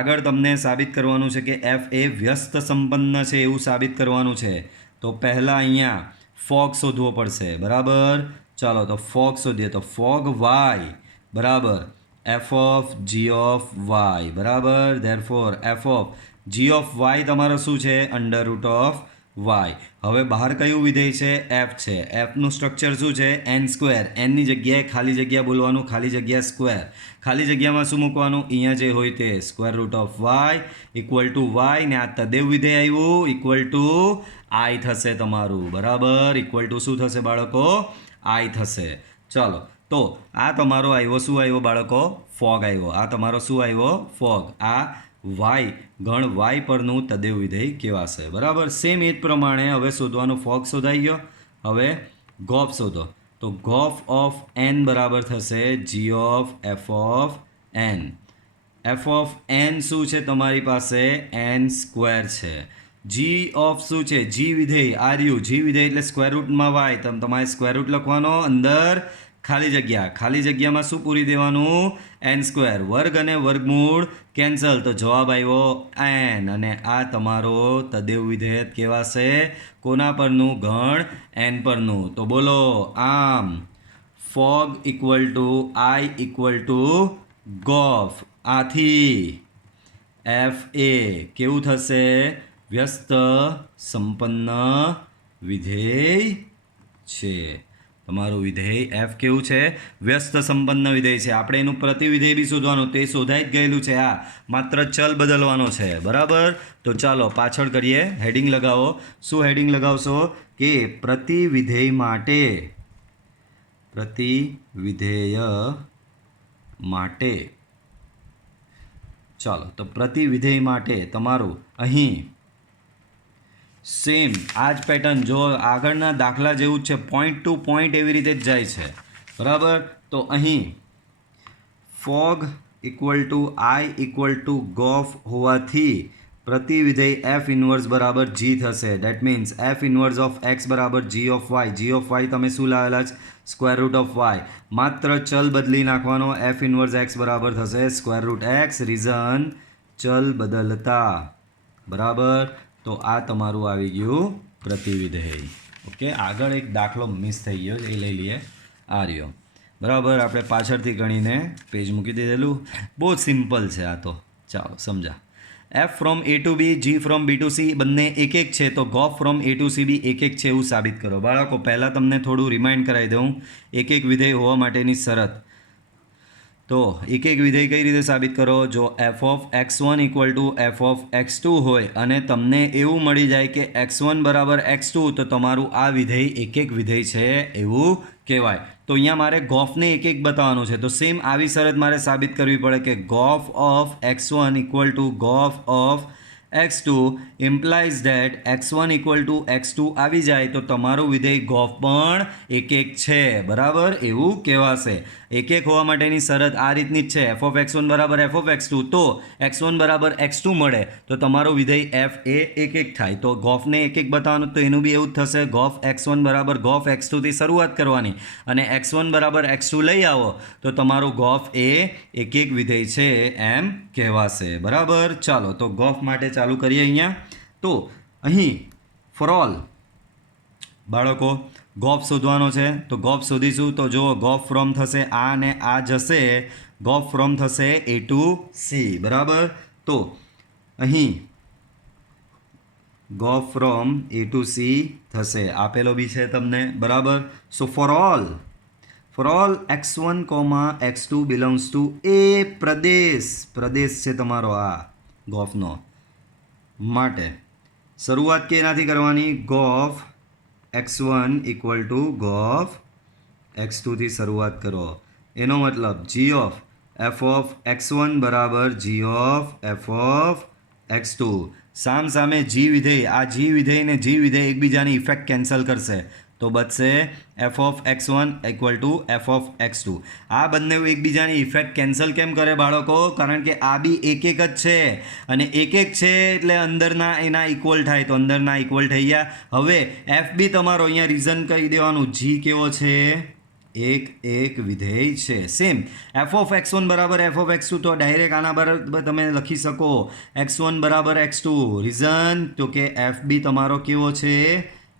આગળ તમને સાબિત કરવાનું છે કે એફ એ વ્યસ્ત સંપન્ન છે એવું સાબિત કરવાનું છે. તો પહેલાં અહીંયા ફોગ શોધવો પડશે. બરાબર. ચાલો તો ફોગ શોધીએ. તો ફોગ વાય બરાબર F of G of Y. બરાબર. Therefore F of G of Y તમારો શું છે? √y. હવે બહાર કયું વિધેય છે? એફ છે. એફનું સ્ટ્રક્ચર શું છે? n². એનની જગ્યાએ ખાલી જગ્યા બોલવાનું, ખાલી જગ્યા સ્ક્વેર. ખાલી જગ્યામાં શું મૂકવાનું? અહીંયા જે હોય તે √y ઇક્વલ ટુ વાય, ને આ તદેવ વિધેય આવ્યું ઇક્વલ ટુ આઈ થશે તમારું. બરાબર. ઇક્વલ ટુ શું થશે બાળકો? આઈ થશે. ચાલો તો આ તમારો આવ્યો, શું આવ્યો બાળકો? ફોગ આવ્યો. આ તમારો શું આવ્યો? ફોગ. આ વાય ગણ વાય પરનું તદેવ વિધેય કહેવાશે. બરાબર. સેમ એ જ પ્રમાણે હવે શોધવાનું. ફોગ શોધાઈ ગયો. હવે ગોફ શોધો. તો ગોફ ઓફ એન બરાબર થશે જી of F of N. F of N શું છે તમારી પાસે? n² છે. જી ઓફ શું છે? જી વિધેય. આર્યુ જી વિધેય એટલે √ વાય. તમારે √ લખવાનો, અંદર ખાલી જગ્યા. ખાલી જગ્યામાં શું પૂરી દેવાનું? n². વર્ગ અને વર્ગમૂળ કેન્સલ, તો જવાબ આવ્યો n. અને આ તમારો તદેવ વિધેય કહેવાશે. કોના પરનું? ગણ n પરનું. તો બોલો આમ fog equal to I equal to gof. આથી એફ એ કેવું થશે? વ્યસ્ત સંપન્ન વિધેય છે. તમારું વિધેય એફ કેવું છે? વ્યસ્ત સંપન્ન વિધેય છે. આપણે એનું પ્રતિવિધેય બી શોધવાનું, તે શોધાઈ જ ગયેલું છે. આ માત્ર ચલ બદલવાનો છે. બરાબર. તો ચાલો પાછળ કરીએ. હેડિંગ લગાવો. શું હેડિંગ લગાવશો? કે પ્રતિવિધેય માટે, પ્રતિવિધેય માટે. ચાલો તો પ્રતિવિધેય માટે તમારું અહીં સેમ આ જ પેટર્ન, જો આગળના દાખલા જેવું જ છે, પોઈન્ટ ટુ પોઈન્ટ એવી રીતે જ જાય છે. બરાબર. તો અહીં fog equal to I equal to gof હોવાથી પ્રતિવિધેય એફ ઇન્વર્સ બરાબર જી થશે. That means F inverse of x બરાબર જી of Y. G of Y તમે શું લાવેલા છે? √y. માત્ર ચલ બદલી નાખવાનો. એફ ઇન્વર્સ એક્સ બરાબર થશે √x. રીઝન ચલ બદલતા. બરાબર. તો આ તમારું આવી ગયું પ્રતિવિધેય. ઓકે, આગળ એક દાખલો મિસ થઈ ગયો એ લઈ લઈએ. આ રહ્યો બરાબર, આપણે પાછળથી ગણીને પેજ મૂકી દીધેલું. બહુ જ સિમ્પલ છે આ તો. ચાલો સમજા. F from A to B, G from B to C બંને એક એક છે, તો gof from A to C બી એક એક છે એવું સાબિત કરો. બાળકો પહેલાં તમને થોડું રિમાઇન્ડ કરાવી દઉં એક એક વિધેય હોવા માટેની શરત. તો એક એક વિધેય કઈ રીતે સાબિત કરો? જો F of x1 equal to f of x2 હોય અને તમને એવું મળી જાય કે x1 બરાબર x2, તો તમારું આ વિધેય એક એક વિધેય છે એવું કહેવાય. તો અહીંયા મારે ગોફને એક એક બતાવવાનું છે, તો સેમ આવી શરત મારે સાબિત કરવી પડે કે gof of x1 equal to gof of x2 implies that x1 equal to x2 આવી જાય તો તમારું વિધેય ગોફ પણ એક એક છે, બરાબર એવું કહેવાશે. એક એક હોવા માટેની શરત આ રીતની જ છે. એફ ઓફ x1 બરાબર એફ ઓફ x2, તો x1 બરાબર x2 મળે તો તમારું વિધેય એફ એ એક એક થાય. તો ગોફને એક એક બતાવવાનું, તો એનું બી એવું જ થશે. ગોફ x1 બરાબર ગોફ x2 થી શરૂઆત કરવાની અને x1 બરાબર x2 લઈ આવો તો તમારું ગોફ એ એક એક વિધેય છે એમ કહેવાશે, બરાબર. ચાલો તો ગોફ માટે ચાલુ કરીએ અહીંયા. તો અહીં ફોર ઓલ બાળકો ગોફ શોધવાનો છે, તો ગોફ શોધીશું. તો જો ગોફ ફ્રોમ થશે આ ને આ જશે, ગોફ ફ્રોમ થશે એ ટુ સી, બરાબર. તો અહીં gof from A to C થશે, આપેલો બી છે તમને, બરાબર. So for all x1, x2 belongs to A પ્રદેશ છે તમારો આ ગોફનો માટે શરૂઆત કેનાથી કરવાની? ગોફ x1 ઇક્વલ ટુ ગોફ x2 થી શરૂઆત કરો. એનો મતલબ જી ઓફ એફ ઓફ x1 બરાબર જી ઓફ એફ ઓફ x2. સામે જી વિધેય, આ જી વિધેય ને જી વિધેય એકબીજાની ઇફેક્ટ કેન્સલ કરશે તો બચશે F of x1 equal to f of x2. આ બંને એકબીજાની ઇફેક્ટ કેન્સલ કેમ કરે બાળકો? કારણ કે આ બી એક એક જ છે અને એક એક છે એટલે અંદરના એના ઇક્વલ થાય, તો અંદરના ઇક્વલ થઈ ગયા. હવે એફ બી તમારો અહીંયા રીઝન કહી દેવાનું, જી કેવો છે? એક વિધેય છે. સેમ એફ ઓફ x1 બરાબર એફ ઓફ x2, તો ડાયરેક્ટ આના બરાબર તમે લખી શકો x1 બરાબર x2. રીઝન તો કે એફ બી તમારો કેવો છે?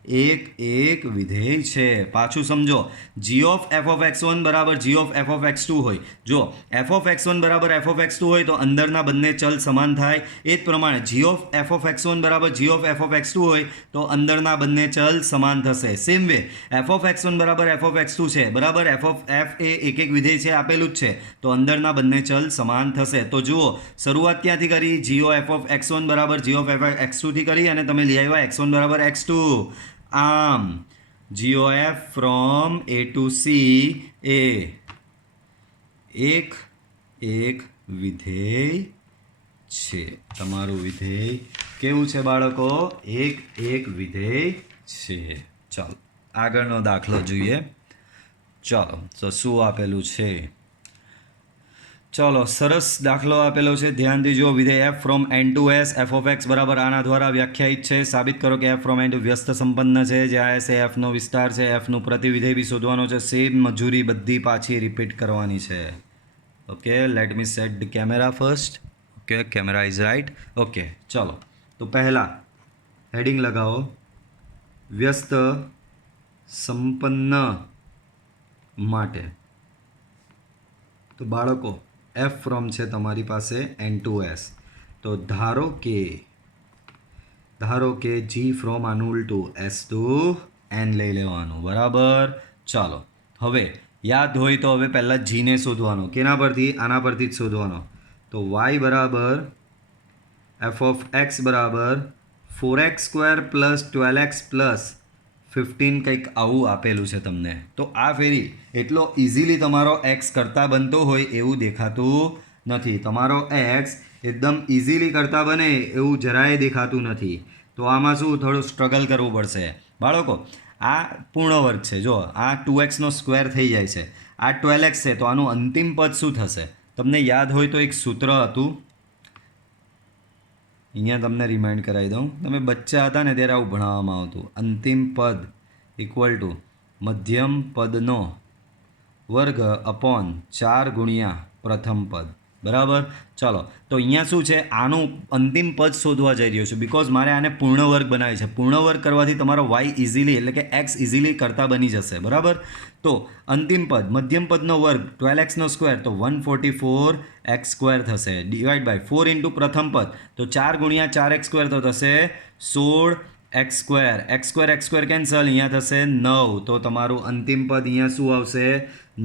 એક વિધેય છે. પાછું સમજો, જી ઓફ એફ ઓફ x1 બરાબર જી ઓફ એફ ઓફ x2 હોય. જો એફ ઓફ x1 બરાબર એફ ઓફ x2 હોય તો અંદરના બંને ચલ સમાન થાય. એ જ પ્રમાણે જી ઓફ એફ ઓફ x1 બરાબર જી ઓફ એફ ઓફ x2 હોય તો અંદરના બંને ચલ સમાન થશે. Same way F of x1 બરાબર એફ ઓફ x2 છે, બરાબર. એફ એ એક વિધેય છે આપેલું જ છે, તો અંદરના બંને ચલ સમાન થશે. તો જુઓ શરૂઆત ક્યાંથી કરી? જી ઓ એફ ઓફ x1 બરાબર જી ઓફ એફ x2 થી કરી અને તમે લઈ આવ્યા x1 બરાબર x2. આમ GOF from A to C એ એક વિધેય છે. તમારું વિધેય કેવું છે બાળકો? એક વિધેય છે. ચાલો આગળનો દાખલો જોઈએ. ચાલો તો શું આપેલું છે? ચલો સરસ દાખલો આપેલો છે, ધ્યાનથી જો. વિધેય f from n to s f of x બરાબર આના દ્વારા વ્યાખ્યાયિત છે. સાબિત કરો કે એફ ફ્રોમ એન ટુ વ્યસ્ત સંપન્ન છે, જ્યાં એસ એ એફનો વિસ્તાર છે. એફનું પ્રતિવિધેય બી શોધવાનો છે. સેમ મજૂરી બધી પાછી રિપીટ કરવાની છે. Okay, let me set the camera first. Okay, camera is right. Okay, ચલો તો પહેલાં હેડિંગ લગાવો, વ્યસ્ત સંપન્ન માટે. તો બાળકો એફ ફ્રોમ છે તમારી પાસે એન ટુ એસ, તો ધારો કે જી ફ્રોમ આનું ઉલટું એસ ટુ એન લઈ લેવાનું, બરાબર. ચાલો હવે યાદ હોય તો હવે પહેલાં જીને શોધવાનો. કેના પરથી? આના પરથી જ શોધવાનો. તો વાય બરાબર એફ ઓફ એક્સ બરાબર 4x² પ્લસ 12x પ્લસ 15 કંઈક આવું આપેલું છે તમને. તો આ ફેરી એટલો ઇઝીલી તમારો એક્સ કરતાં બનતો હોય એવું દેખાતું નથી. તમારો એક્સ એકદમ ઇઝીલી કરતાં બને એવું જરાય દેખાતું નથી. તો આમાં શું થોડું સ્ટ્રગલ કરવું પડશે બાળકો. આ પૂર્ણ વર્ગ છે, જો આ 2x સ્ક્વેર થઈ જાય છે, આ 12x છે, તો આનું અંતિમ પદ શું થશે? તમને યાદ હોય તો એક સૂત્ર હતું, અહીંયા તમને રિમાઇન્ડ કરાવી દઉં. તમે બચ્ચા હતા ને ત્યારે આવું ભણાવવામાં આવતું. અંતિમ પદ ઇક્વલ ટુ મધ્યમ પદનો વર્ગ અપોન 4 ગુણ્યા પ્રથમ પદ. બરાબર. ચાલો, તો અહીંયા શું છે, આનું અંતિમ પદ શોધવા જઈ રહ્યો છું, બિકોઝ મારે આને પૂર્ણ વર્ગ બનાવી છે. પૂર્ણ વર્ગ કરવાથી તમારો વાય ઇઝીલી એટલે કે એક્સ ઇઝીલી કરતા બની જશે. બરાબર. તો અંતિમ પદ મધ્યમ પદનો વર્ગ 12x સ્ક્વેર તો 144x² થશે, ડિવાઈડ બાય 4 ઇન્ટુ પ્રથમ પદ તો 4 ગુણ્યા 4x² તો થશે 16x². x² કેન્સલ, અહીંયા થશે 9. તો તમારું અંતિમ પદ અહીંયા શું આવશે?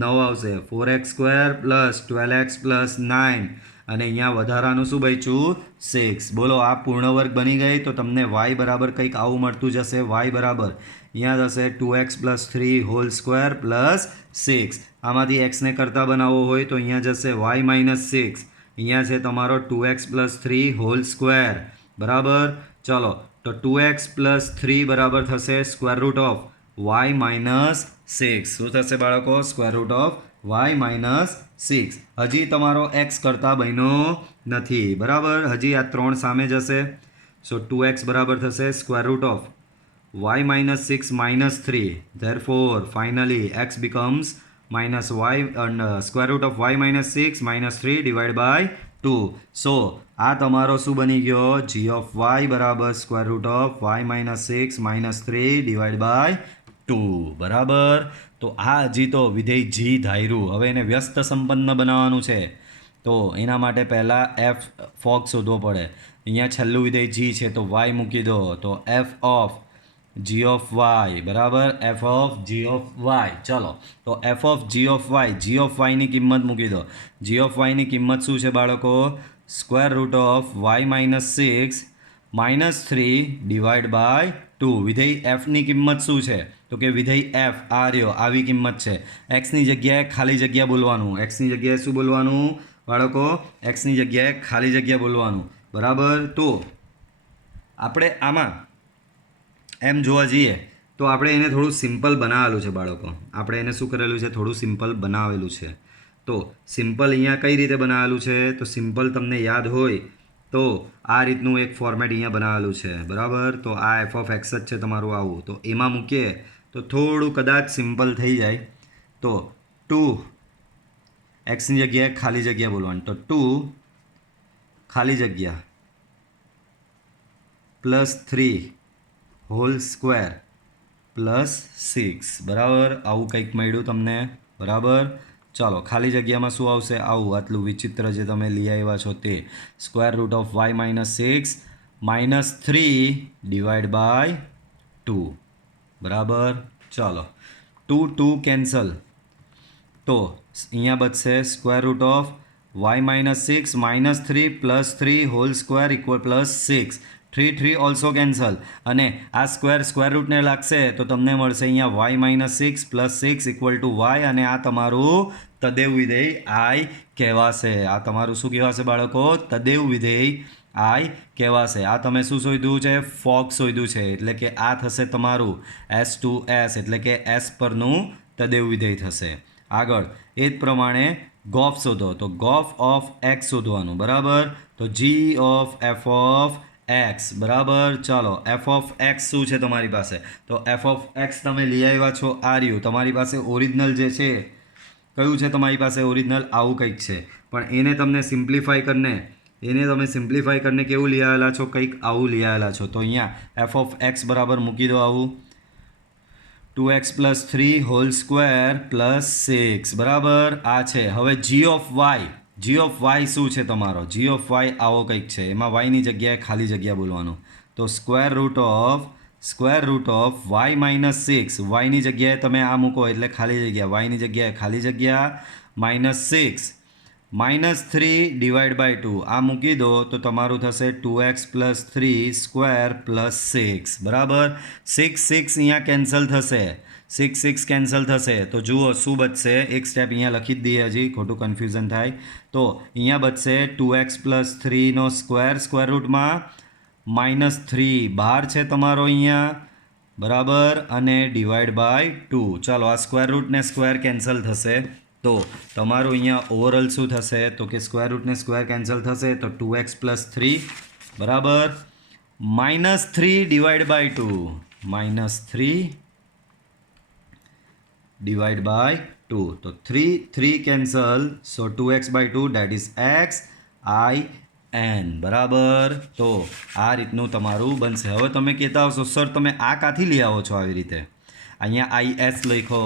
9 આવશે. 4x² પ્લસ 12x પ્લસ 9 અને અહીંયા વધારાનું શું બચ્યું? 6. બોલો, આ પૂર્ણ વર્ગ બની ગઈ. તો તમને y બરાબર કંઈક આવું મળતું જશે. y બરાબર અહીંયા થશે 2x plus 3 whole square plus 6. આમાંથી xને કરતા બનાવવો હોય તો અહીંયા જશે y માઇનસ 6. અહીંયા છે તમારો 2x પ્લસ 3 હોલ સ્ક્વેર. બરાબર. ચલો, તો 2x પ્લસ 3 બરાબર થશે square root of y minus 6. શું થશે બાળકો? Square root of y minus 6. હજી તમારો x કરતા બન્યો નથી. બરાબર. હજી આ 3 સામે જશે. સો 2x બરાબર થશે square root of y minus 6 minus 3. Therefore, finally, x becomes minus y and square root of y minus 6 minus 3 divided by 2. So, આ તમારો શું બની ગયો? g of y બરાબર square root of y minus 6 minus 3 divided by 2. બરાબર. તો આ હજી તો વિધેય g ધાર્યું. હવે એને વ્યસ્ત સંપન્ન બનાવવાનું છે. તો એના માટે પહેલાં એફ ફોગ શોધવો પડે. અહીંયા છેલ્લું વિધેય g છે તો y મૂકી દો. તો F of g of y બરાબર F of g of y. ચલો, તો એફ ઓફ g of yની કિંમત મૂકી દો. g of yની કિંમત શું છે બાળકો? Square root of y minus 6 minus 3 divide by 2. વિધેય એફની કિંમત શું છે? તો કે વિધેય એફ આ રહ્યો, આવી કિંમત છે. એક્સની જગ્યાએ ખાલી જગ્યા બોલવાનું. એક્સની જગ્યાએ શું બોલવાનું બાળકો? એક્સની જગ્યાએ ખાલી જગ્યા બોલવાનું. બરાબર. તો આપણે આમાં એમ જોવા જઈએ તો આપણે એને થોડું સિમ્પલ બનાવેલું છે બાળકો. આપણે એને શું કરેલું છે? થોડું સિમ્પલ બનાવેલું છે. તો સિમ્પલ અહીંયા કઈ રીતે બનાવેલું છે? તો સિમ્પલ તમને યાદ હોય તો આ રીતનું એક ફોર્મેટ અહીંયા બનાવેલું છે. બરાબર. તો આ એફ ઓફ એક્સ જ છે તમારું આવું. તો એમાં મૂકીએ તો થોડું કદાચ સિમ્પલ થઈ જાય. તો 2 એક્સની જગ્યાએ ખાલી જગ્યા બોલવાની. તો 2 ખાલી જગ્યા પ્લસ 3 હોલ સ્ક્વેર પ્લસ 6. બરાબર. આવું કંઈક મળ્યું તમને. બરાબર. ચાલો, ખાલી જગ્યામાં શું આવશે? આવું આટલું વિચિત્ર જે તમે લઈ આવ્યા છો તે. Square root of y minus 6 minus 3 divide by 2. બરાબર. ચાલો, 2 કેન્સલ. તો અહીંયા બચશે square root of y minus 6 minus 3 plus 3 whole square equal plus 6. 3 also cancel. અને આ સ્ક્વેર રૂટને લાગશે તો તમને મળશે અહીંયા y minus 6 plus 6 equal to y. અને આ તમારું તદેવ વિધેય આઈ કહેવાશે. આ તમારું શું કહેવાશે બાળકો? તદેવ વિધેય આઈ કહેવાશે. આ તમે શું શોધ્યું છે? ફોગ શોધ્યું છે. એટલે કે આ થશે તમારું S2S એટલે કે S પરનું તદેવ વિધેય થશે. આગળ એ જ પ્રમાણે ગોફ શોધો. તો ગોફ ઓફ એક્સ શોધવાનું. બરાબર. તો g of F of x. બરાબર. ચાલો, એફ ઓફ એક્સ શું છે તમારી પાસે? તો એફ ઓફ એક્સ તમે લઈ આવ્યા છો આ રહ્યું. તમારી પાસે ઓરિજિનલ જે છે કયું છે તમારી પાસે? ઓરિજિનલ આવું કંઈક છે. પણ એને તમે સિમ્પ્લિફાઈ કરીને કેવું લઈ આવેલા છો? કંઈક આવું લઈ આવેલા છો. તો અહીંયા એફ ઓફ એક્સ બરાબર મૂકી દો આવું 2x plus 3 whole square plus 6. બરાબર. આ છે. હવે g ઓફ વાય શું છે તમારો? g ઓફ વાય આવો કંઈક છે. એમાં વાયની જગ્યાએ ખાલી જગ્યા બોલવાનું. તો square root of y minus 6. વાયની જગ્યાએ તમે આ મૂકો એટલે ખાલી જગ્યા. વાયની જગ્યાએ ખાલી જગ્યા માઇનસ 6 માઇનસ 3 ડિવાઈડ બાય 2. આ મૂકી દો તો તમારું થશે 2x પ્લસ 3 સ્ક્વેર પ્લસ 6. બરાબર. 6 અહીંયા કેન્સલ થશે. 6 કેન્સલ થશે. તો જુઓ શું બચશે? એક સ્ટેપ અહીંયા લખી જ દઈએ, હજી ખોટું કન્ફ્યુઝન થાય. તો અહીંયા બચશે 2x પ્લસ 3નો સ્ક્વેર રૂટમાં -3 બહાર છે તમારો અહીંયા. બરાબર. અને ડિવાઈડ બાય 2. ચાલો, આ સ્ક્વેર રૂટને સ્ક્વેર કેન્સલ થશે. તો તમારું અહીંયા ઓવરઓલ શું થશે? તો કે સ્ક્વેર રૂટને સ્ક્વેર કેન્સલ થશે. તો 2x પ્લસ 3 બરાબર -3 ડિવાઈડ બાય 2. -3 ડિવાઈડ બાય 2 તો 3 cancel so 2x by 2 that is x i n બરાબર. તો આ રીતનું તમારું બનશે. હવે તમે કહેતા હશો સર તમે આ કાથી લઈ આવો છો આવી રીતે, અહીંયા આઈ એસ લખો,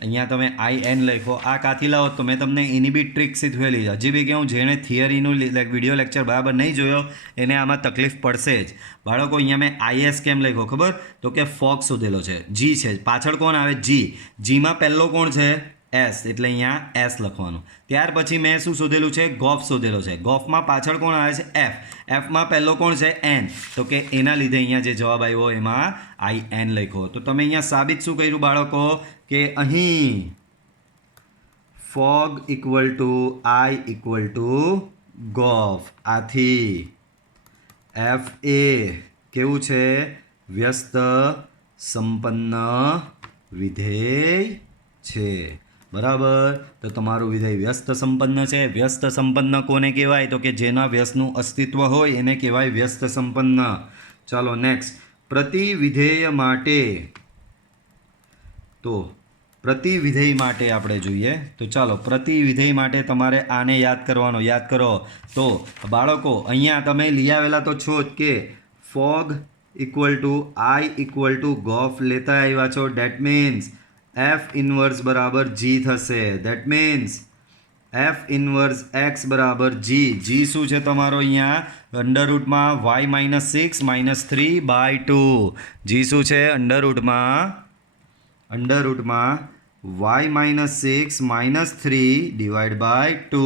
અહીંયા તમે આઈ એન લખો, આ કાથી લાવો તો મેં તમને એની બી ટ્રીક શીખવેલી. હજી બી કહું જેણે થિયરીનું વિડીયો લેક્ચર બરાબર નહીં જોયો એને આમાં તકલીફ પડશે જ. બાળકો અહીંયા મેં આઈએસ કેમ લખ્યો ખબર? તો કે ફોગ શોધેલો છે, જી છે, પાછળ કોણ આવે? જી. જીમાં પહેલો કોણ છે? એસ, એટલે અહીંયા એસ લખવાનું. ત્યાર પછી મેં શું શોધેલું છે? ગોફ શોધેલો છે. ગોફમાં પાછળ કોણ આવે છે? એફ. એફમાં પહેલો કોણ છે? એન. તો કે એના લીધે અહીંયા જે જવાબ આવ્યો એમાં આઈ એન લખ્યો. તો તમે અહીંયા સાબિત શું કર્યું બાળકો? કે અહીં fog equal to I equal to gof. આથી એફ એ કેવું છે? વ્યસ્ત સંપન્ન વિધેય છે. બરાબર. તો તમારું વિધેય વ્યસ્ત સંપન્ન છે. વ્યસ્ત સંપન્ન કોને કહેવાય? તો કે જેના વ્યસ્તનું અસ્તિત્વ હોય એને કહેવાય વ્યસ્ત સંપન્ન. ચાલો નેક્સ્ટ. પ્રતિ વિધેય માટે, તો પ્રતિ વિધેય માટે આપણે જોઈએ તો ચાલો પ્રતિ વિધેય માટે તમારે આને યાદ કરવાનો. યાદ કરો તો બાળકો અહીંયા તમે લઈ આવેલા તો છો જ કે fog equal to I equal to gof લેતા આવ્યા છો. ડેટ મીન્સ એફ ઇનવર્સ બરાબર જી થશે. That means F inverse X બરાબર જી. જી શું છે તમારો? અહીંયા અંડરરૂટમાં Y minus 6 minus 3 by 2. G શું છે? અંડરરૂટમાં Y minus 6 minus 3 divide by 2.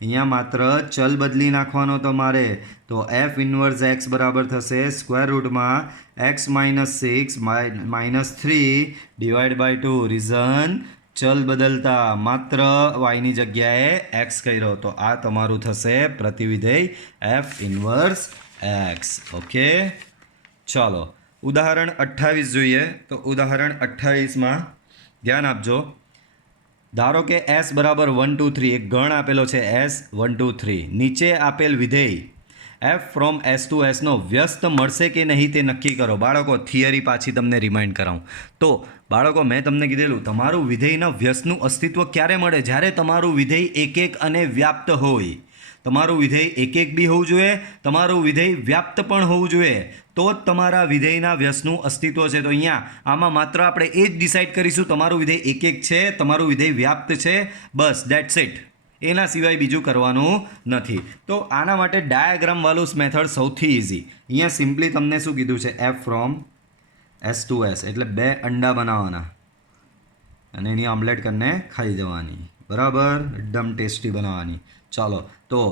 અહીંયા માત્ર ચલ બદલી નાખવાનો તમારે. તો એફ ઇનવર્સ એક્સ બરાબર થશે સ્ક્વેર રૂટમાં X minus 6 minus 3 divide by 2. Reason ચલ બદલતા માત્ર વાયની જગ્યાએ એક્સ કર્યો. તો આ તમારું થશે પ્રતિવિધેય એફ ઇનવર્સ એક્સ. ઓકે ચાલો ઉદાહરણ 28 જોઈએ. તો ઉદાહરણ 28માં ધ્યાન આપજો. ધારો કે એસ બરાબર 1 2 3 એક ગણ આપેલો છે એસ 1 2 3. નીચે આપેલ વિધેય એફ ફ્રોમ એસ ટુ એસનો વ્યસ્ત મળશે કે નહીં તે નક્કી કરો. બાળકો થિયરી પાછી તમને રિમાઇન્ડ કરાવું તો બાળકો મેં તમને કીધેલું તમારું વિધેયના વ્યસ્તનું અસ્તિત્વ ક્યારે મળે? જ્યારે તમારું વિધેય એક એક અને વ્યાપ્ત હોય. તમારું વિધેય એક એક બી હોવું જોઈએ, તમારું વિધેય વ્યાપ્ત પણ હોવું જોઈએ, તો જ તમારા વિધેયના વ્યસ્તનું અસ્તિત્વ છે. તો અહીંયા આમાં માત્ર આપણે એ જ ડિસાઇડ કરીશું તમારું વિધેય એક એક છે, તમારું વિધેય વ્યાપ્ત છે, બસ દેટ્સ ઇટ. એના સિવાય બીજું કરવાનું નથી. તો આના માટે ડાયાગ્રામ વાળું મેથડ સૌથી ઇઝી. અહીંયા સિમ્પલી તમને શું કીધું છે? F from s to s એટલે 2 અંડા બનાવવાના અને એની ઓમલેટ કરીને ખાઈ જવાની. બરાબર, એકદમ ટેસ્ટી બનાવવાની. ચાલો તો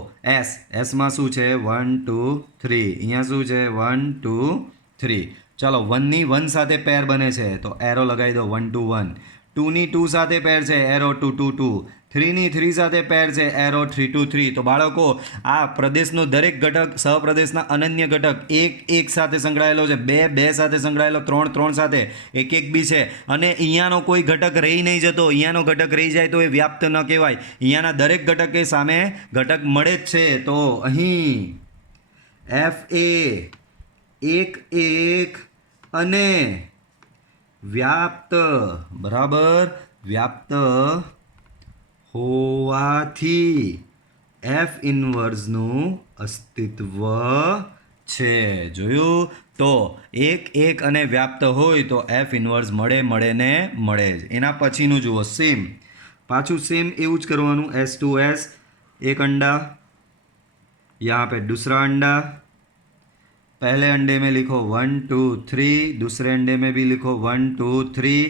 એસમાં શું છે? 1 2 3. અહીંયા શું છે? 1 2 3. ચાલો 1ની 1 સાથે પેર બને છે તો એરો લગાવી દો 1 2 1. 2ની 2 સાથે પેર છે એરો 2 2 2. 3ની 3 સાથે પેર છે એરો 3 2 3. તો બાળકો આ પ્રદેશનો દરેક ઘટક સહપ્રદેશના અનન્ય ઘટક 1 1 સાથે સંકળાયેલો છે, 2 2 સાથે સંકળાયેલો, 3 3 સાથે, 1 1 બી છે. અને અહીંયાનો કોઈ ઘટક રહી નહીં જતો. અહીંયાનો ઘટક રહી જાય તો એ વ્યાપ્ત ન કહેવાય. અહીંયાના દરેક ઘટકે સામે ઘટક મળે જ છે. તો અહીં એફ એ 1 1 અને વ્યાપ્ત, બરાબર, વ્યાપ્ત હોવાથી એફ ઇનવર્સનું અસ્તિત્વ છે. જોયું? તો 1 1 અને વ્યાપ્ત હોય તો એફ ઇનવર્સ મળે ને મળે જ. એના પછીનું જુઓ સેમ, પાછું સેમ એવું જ કરવાનું. एस टू एस, एक अंडा, यहाँ पे दूसरा अंडा, पहले अंडे में लिखो 1 2 3, दूसरे अंडे में भी लिखो 1 2 3.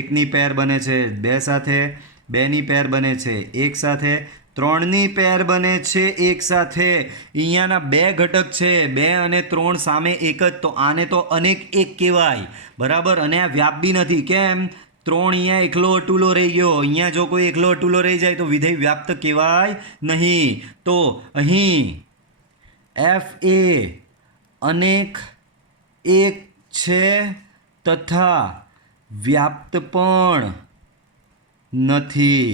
એકની પેર બને છે 2 સાથે, 2ની પેર બને છે 1 સાથે, 3ની પેર બને છે 1 સાથે. અહીંયાના 2 ઘટક છે, 2 અને 3 સામે એક જ, તો આને તો અનેક એક કહેવાય. બરાબર. અને આ વ્યાપ બી નથી. કેમ? 3 અહીંયા એકલો અટુલો રહી ગયો. અહીંયા જો કોઈ એકલો અટુલો રહી જાય તો વિધેય વ્યાપ્ત કહેવાય નહીં. તો અહીં એફ એ અનેક એક છે તથા વ્યાપ્ત પણ નથી.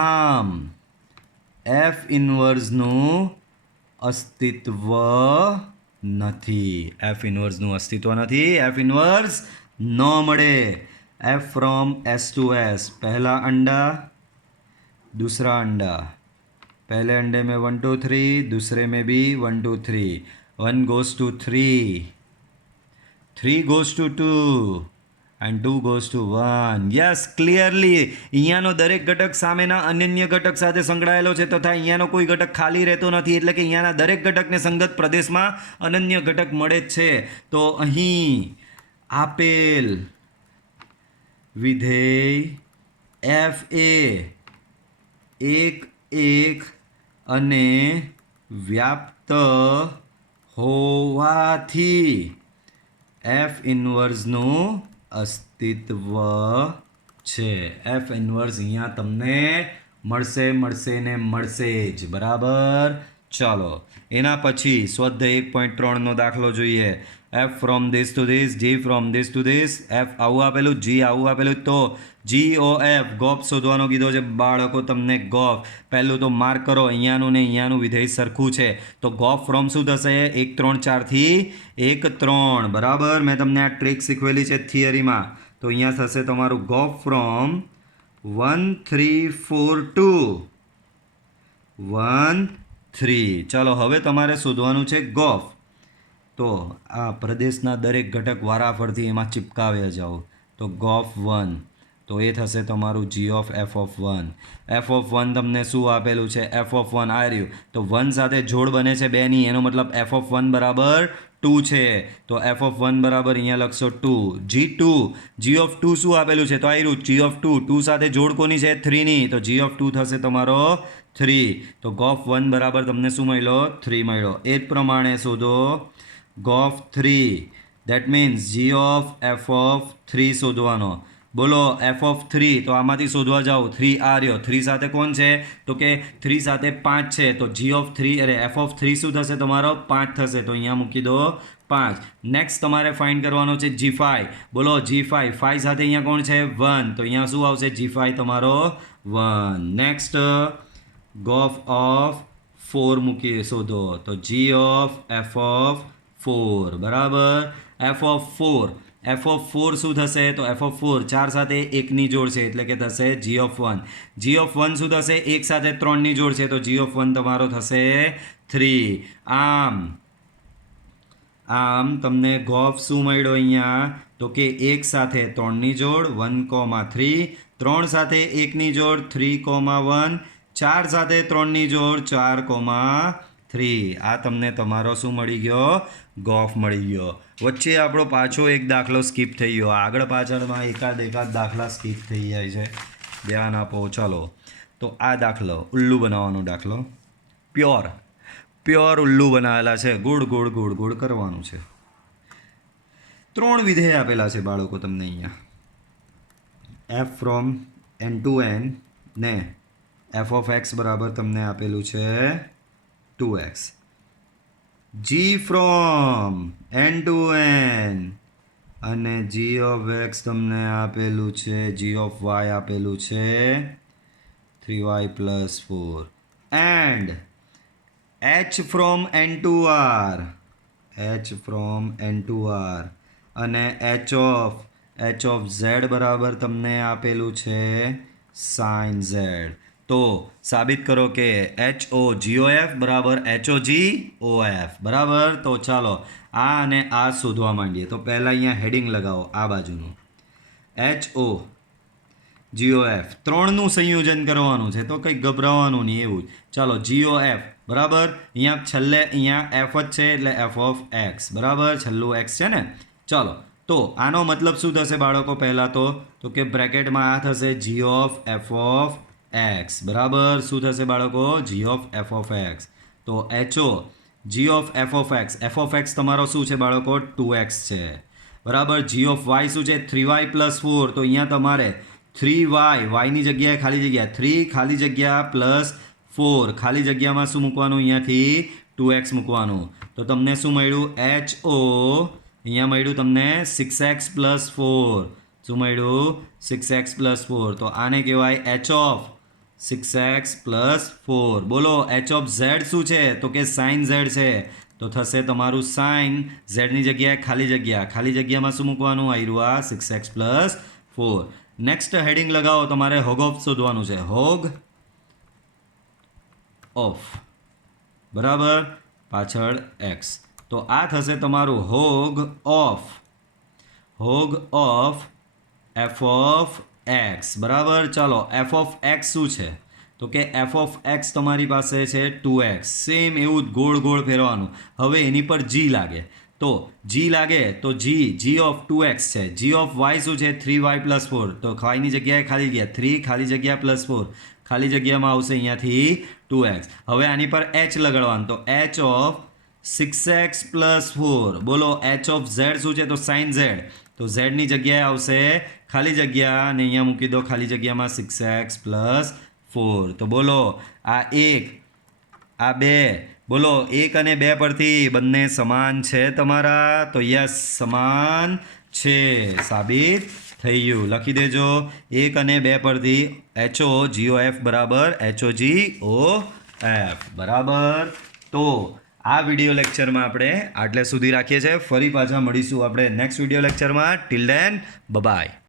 આમ એફ ઇનવર્સનું અસ્તિત્વ નથી. એફ ઇનવર્સનું અસ્તિત્વ નથી. એફ ઇનવર્સ ન મળે. F from s to s, પહેલા અંડા दूसरा अंडा, पहले अंडे में 1 2 3, दूसरे में भी 1 2 3, 1 goes to 3, 3 goes to 2 and 2 goes to 1. Yes, clearly અહીંયાનો દરેક ઘટક સામેના અનન્ય ઘટક સાથે સંકળાયેલો છે તથા અહીંયાનો કોઈ ઘટક ખાલી રહેતો નથી, એટલે કે અહીંયાના દરેક ઘટકને સંગત પ્રદેશમાં અનન્ય ઘટક મળે જ છે. તો અહીં આપેલ વિધેય એફ એ 1 1 અને વ્યાપ્ત હોવાથી એફ ઇન્વર્સનું અસ્તિત્વ છે. એફ ઇન્વર્સ અહીંયા તમને મળશે ને મળશે જ. બરાબર, ચાલો એના પછી સ્વાધ્યાય 1.3નો દાખલો જોઈએ. F from this to this, g from this to this. F આવું આપેલું, જી આવું આપેલું, તો GOF ગોફ શોધવાનો કીધો છે બાળકો તમને. ગોફ પહેલું તો માર્ક કરો, અહીંયાનું ને અહીંયાનું વિધેય સરખું છે, તો ગોફ ફ્રોમ શું થશે? 1 3 4 થી 1 3. બરાબર, મેં તમને આ ટ્રીક શીખવેલી છે થિયરીમાં. તો અહીંયા થશે તમારું ગોફ ફ્રોમ 1 3 4 2 1 3. ચાલો હવે તમારે શોધવાનું છે ગોફ. તો આ પ્રદેશના દરેક ઘટક વારાફરતી એમાં ચિપકાવ્યા જાઓ. તો ગોફ 1, તો એ થશે તમારું G of F of 1. F of 1 તમને શું આપેલું છે? એફ ઓફ 1 આ રહ્યું, તો 1 સાથે જોડ બને છે 2ની, એનો મતલબ એફ ઓફ 1 બરાબર 2 છે. તો એફ ઓફ 1 બરાબર અહીંયા લખશો 2. G2, જી ઓફ 2 શું આપેલું છે? તો આ રહ્યું જી ઓફ 2, 2 સાથે જોડ કોની છે? 3ની, તો જી ઓફ 2 થશે તમારો 3. તો ગોફ 1 બરાબર તમને શું મળ્યો? 3 મળ્યો. એ જ પ્રમાણે શોધો g of 3. That means g of F of 3 શોધવાનો. બોલો એફ ઓફ 3, તો આમાંથી શોધવા જાઓ. 3 આ રહ્યો, 3 સાથે કોણ છે? તો કે 3 સાથે 5 છે, તો જી ઓફ 3 અરે એફ ઓફ 3 શું થશે તમારો? 5 થશે, તો અહીંયા મૂકી દો 5. નેક્સ્ટ તમારે ફાઇન્ડ કરવાનો છે G5. બોલો G5, 5 સાથે અહીંયા કોણ છે? 1, તો અહીંયા શું આવશે? G5 તમારો 1. નેક્સ્ટ ગોફ ઓફ 4 મૂકી શોધો, તો જી ઓફ એફ ઓફ 4. બરાબર, એફ ઓફ 4, એફ ઓફ 4 શું થશે? તો એફ ઓફ 4 4 સાથે 1ની જોડ છે, એટલે કે થશે જી ઓફ 1. જી ઓફ 1 શું થશે? 1 સાથે 3ની જોડ છે, તો જી ઓફ 1 તમારો થશે 3. આમ તમને ગોફ શું મળ્યો અહીંયા? તો કે 1 સાથે 3ની જોડ 1,3, 3 સાથે 1ની જોડ 3,1, 4 સાથે 3ની જોડ 4,3. આ તમને તમારો શું મળી ગયો? ગોફ મળી ગયો. વચ્ચે આપણો પાછો એક દાખલો સ્કીપ થઈ ગયો. આગળ પાછળમાં એકાદ દાખલા સ્કીપ થઈ જાય છે, ધ્યાન આપો. ચાલો, તો આ દાખલો ઉલ્લુ બનાવવાનો દાખલો. પ્યોર ઉલ્લુ બનાવેલા છે. ગુડ કરવાનું છે. 3 વિધેય આપેલા છે બાળકો તમને અહીંયા. F from n to n ને એફ ઓફ એક્સ બરાબર તમને આપેલું છે 2x. G from n to n અને જી ઓફ એક્સ તમને આપેલું છે, જી ઓફ વાય આપેલું છે 3y plus 4. And h from n to r, h from n to r અને h ઓફ z બરાબર તમને આપેલું છે સાઇન z. તો સાબિત કરો કે HOGOF બરાબર HOGOF. બરાબર, તો ચાલો આ અને આ શોધવા માંડીએ. તો પહેલાં અહીંયા હેડિંગ લગાવો આ બાજુનું. HOGOF 3નું સંયોજન કરવાનું છે, તો કંઈ ગભરાવાનું નહીં એવું જ. ચાલો GOF બરાબર, અહીંયા છેલ્લે અહીંયા એફ જ છે, એટલે એફ ઓફ એક્સ. બરાબર, છેલ્લું એક્સ છે ને. ચાલો, તો આનો મતલબ શું થશે બાળકો? પહેલાં તો કે બ્રેકેટમાં આ થશે જી ઓફ એફ ઓફ એક્સ. બરાબર, શું થશે બાળકો? G of F of x. તો HO g of F of x, F of x તમારો શું છે બાળકો? 2x છે. બરાબર, જી ઓફ વાય શું છે? 3y plus 4. તો અહીંયા તમારે 3y, વાયની જગ્યાએ ખાલી જગ્યા 3, ખાલી જગ્યા પ્લસ 4, ખાલી જગ્યામાં શું મૂકવાનું? અહીંયાથી 2x મૂકવાનું. તો તમને શું મળ્યું? HO અહીંયા મળ્યું તમને 6x પ્લસ 4. શું મળ્યું? 6x plus 4. તો આને કહેવાય h ઓફ 6x પ્લસ 4. બોલો h ઓફ z શું છે? તો કે સાઇન z છે, તો થશે તમારું સાઇન ઝેડની જગ્યાએ ખાલી જગ્યામાં શું મૂકવાનું? આવ્યું આ 6x પ્લસ 4. નેક્સ્ટ હેડિંગ લગાવો. તમારે હોગ ઓફ શોધવાનું છે. હોગ ઓફ, બરાબર, પાછળ એક્સ. તો આ થશે તમારું hog of F of x, બરાબર. ચાલો, એફ ઓફ એક્સ શું છે? તો કે એફ ઓફ એક્સ તમારી પાસે છે 2x. સેમ એવું જ ગોળ ગોળ ફેરવાનું. હવે એની પર જી લાગે, તો જી લાગે તો જી ઓફ 2x છે. જી ઓફ વાય શું છે? 3y + 4. તો વાયની જગ્યાએ ખાલી જગ્યા 3, ખાલી જગ્યા +4, ખાલી જગ્યામાં આવશે અહીંયાથી 2x. હવે આની પર h લગાડવાનું, તો h ઓફ 6x + 4. બોલો, h ઓફ z શું છે? તો sin z. તો z ની જગ્યાએ આવશે ખાલી જગ્યા અને અહીંયા મૂકી દો ખાલી જગ્યામાં 6x + 4. તો બોલો, આ 1, આ 2, બોલો 1 અને 2 પરથી બંને સમાન છે તમારા? તો યસ, સમાન છે, સાબિત થઈ ગયું. લખી દેજો 1 અને 2 પરથી HOGOF બરાબર HOGOF, બરાબર. તો આ વિડીયો લેક્ચરમાં આપણે આટલે સુધી રાખીએ છીએ. ફરી પાછા મળીશું આપણે નેક્સ્ટ વિડીયો લેક્ચરમાં. Till then, by.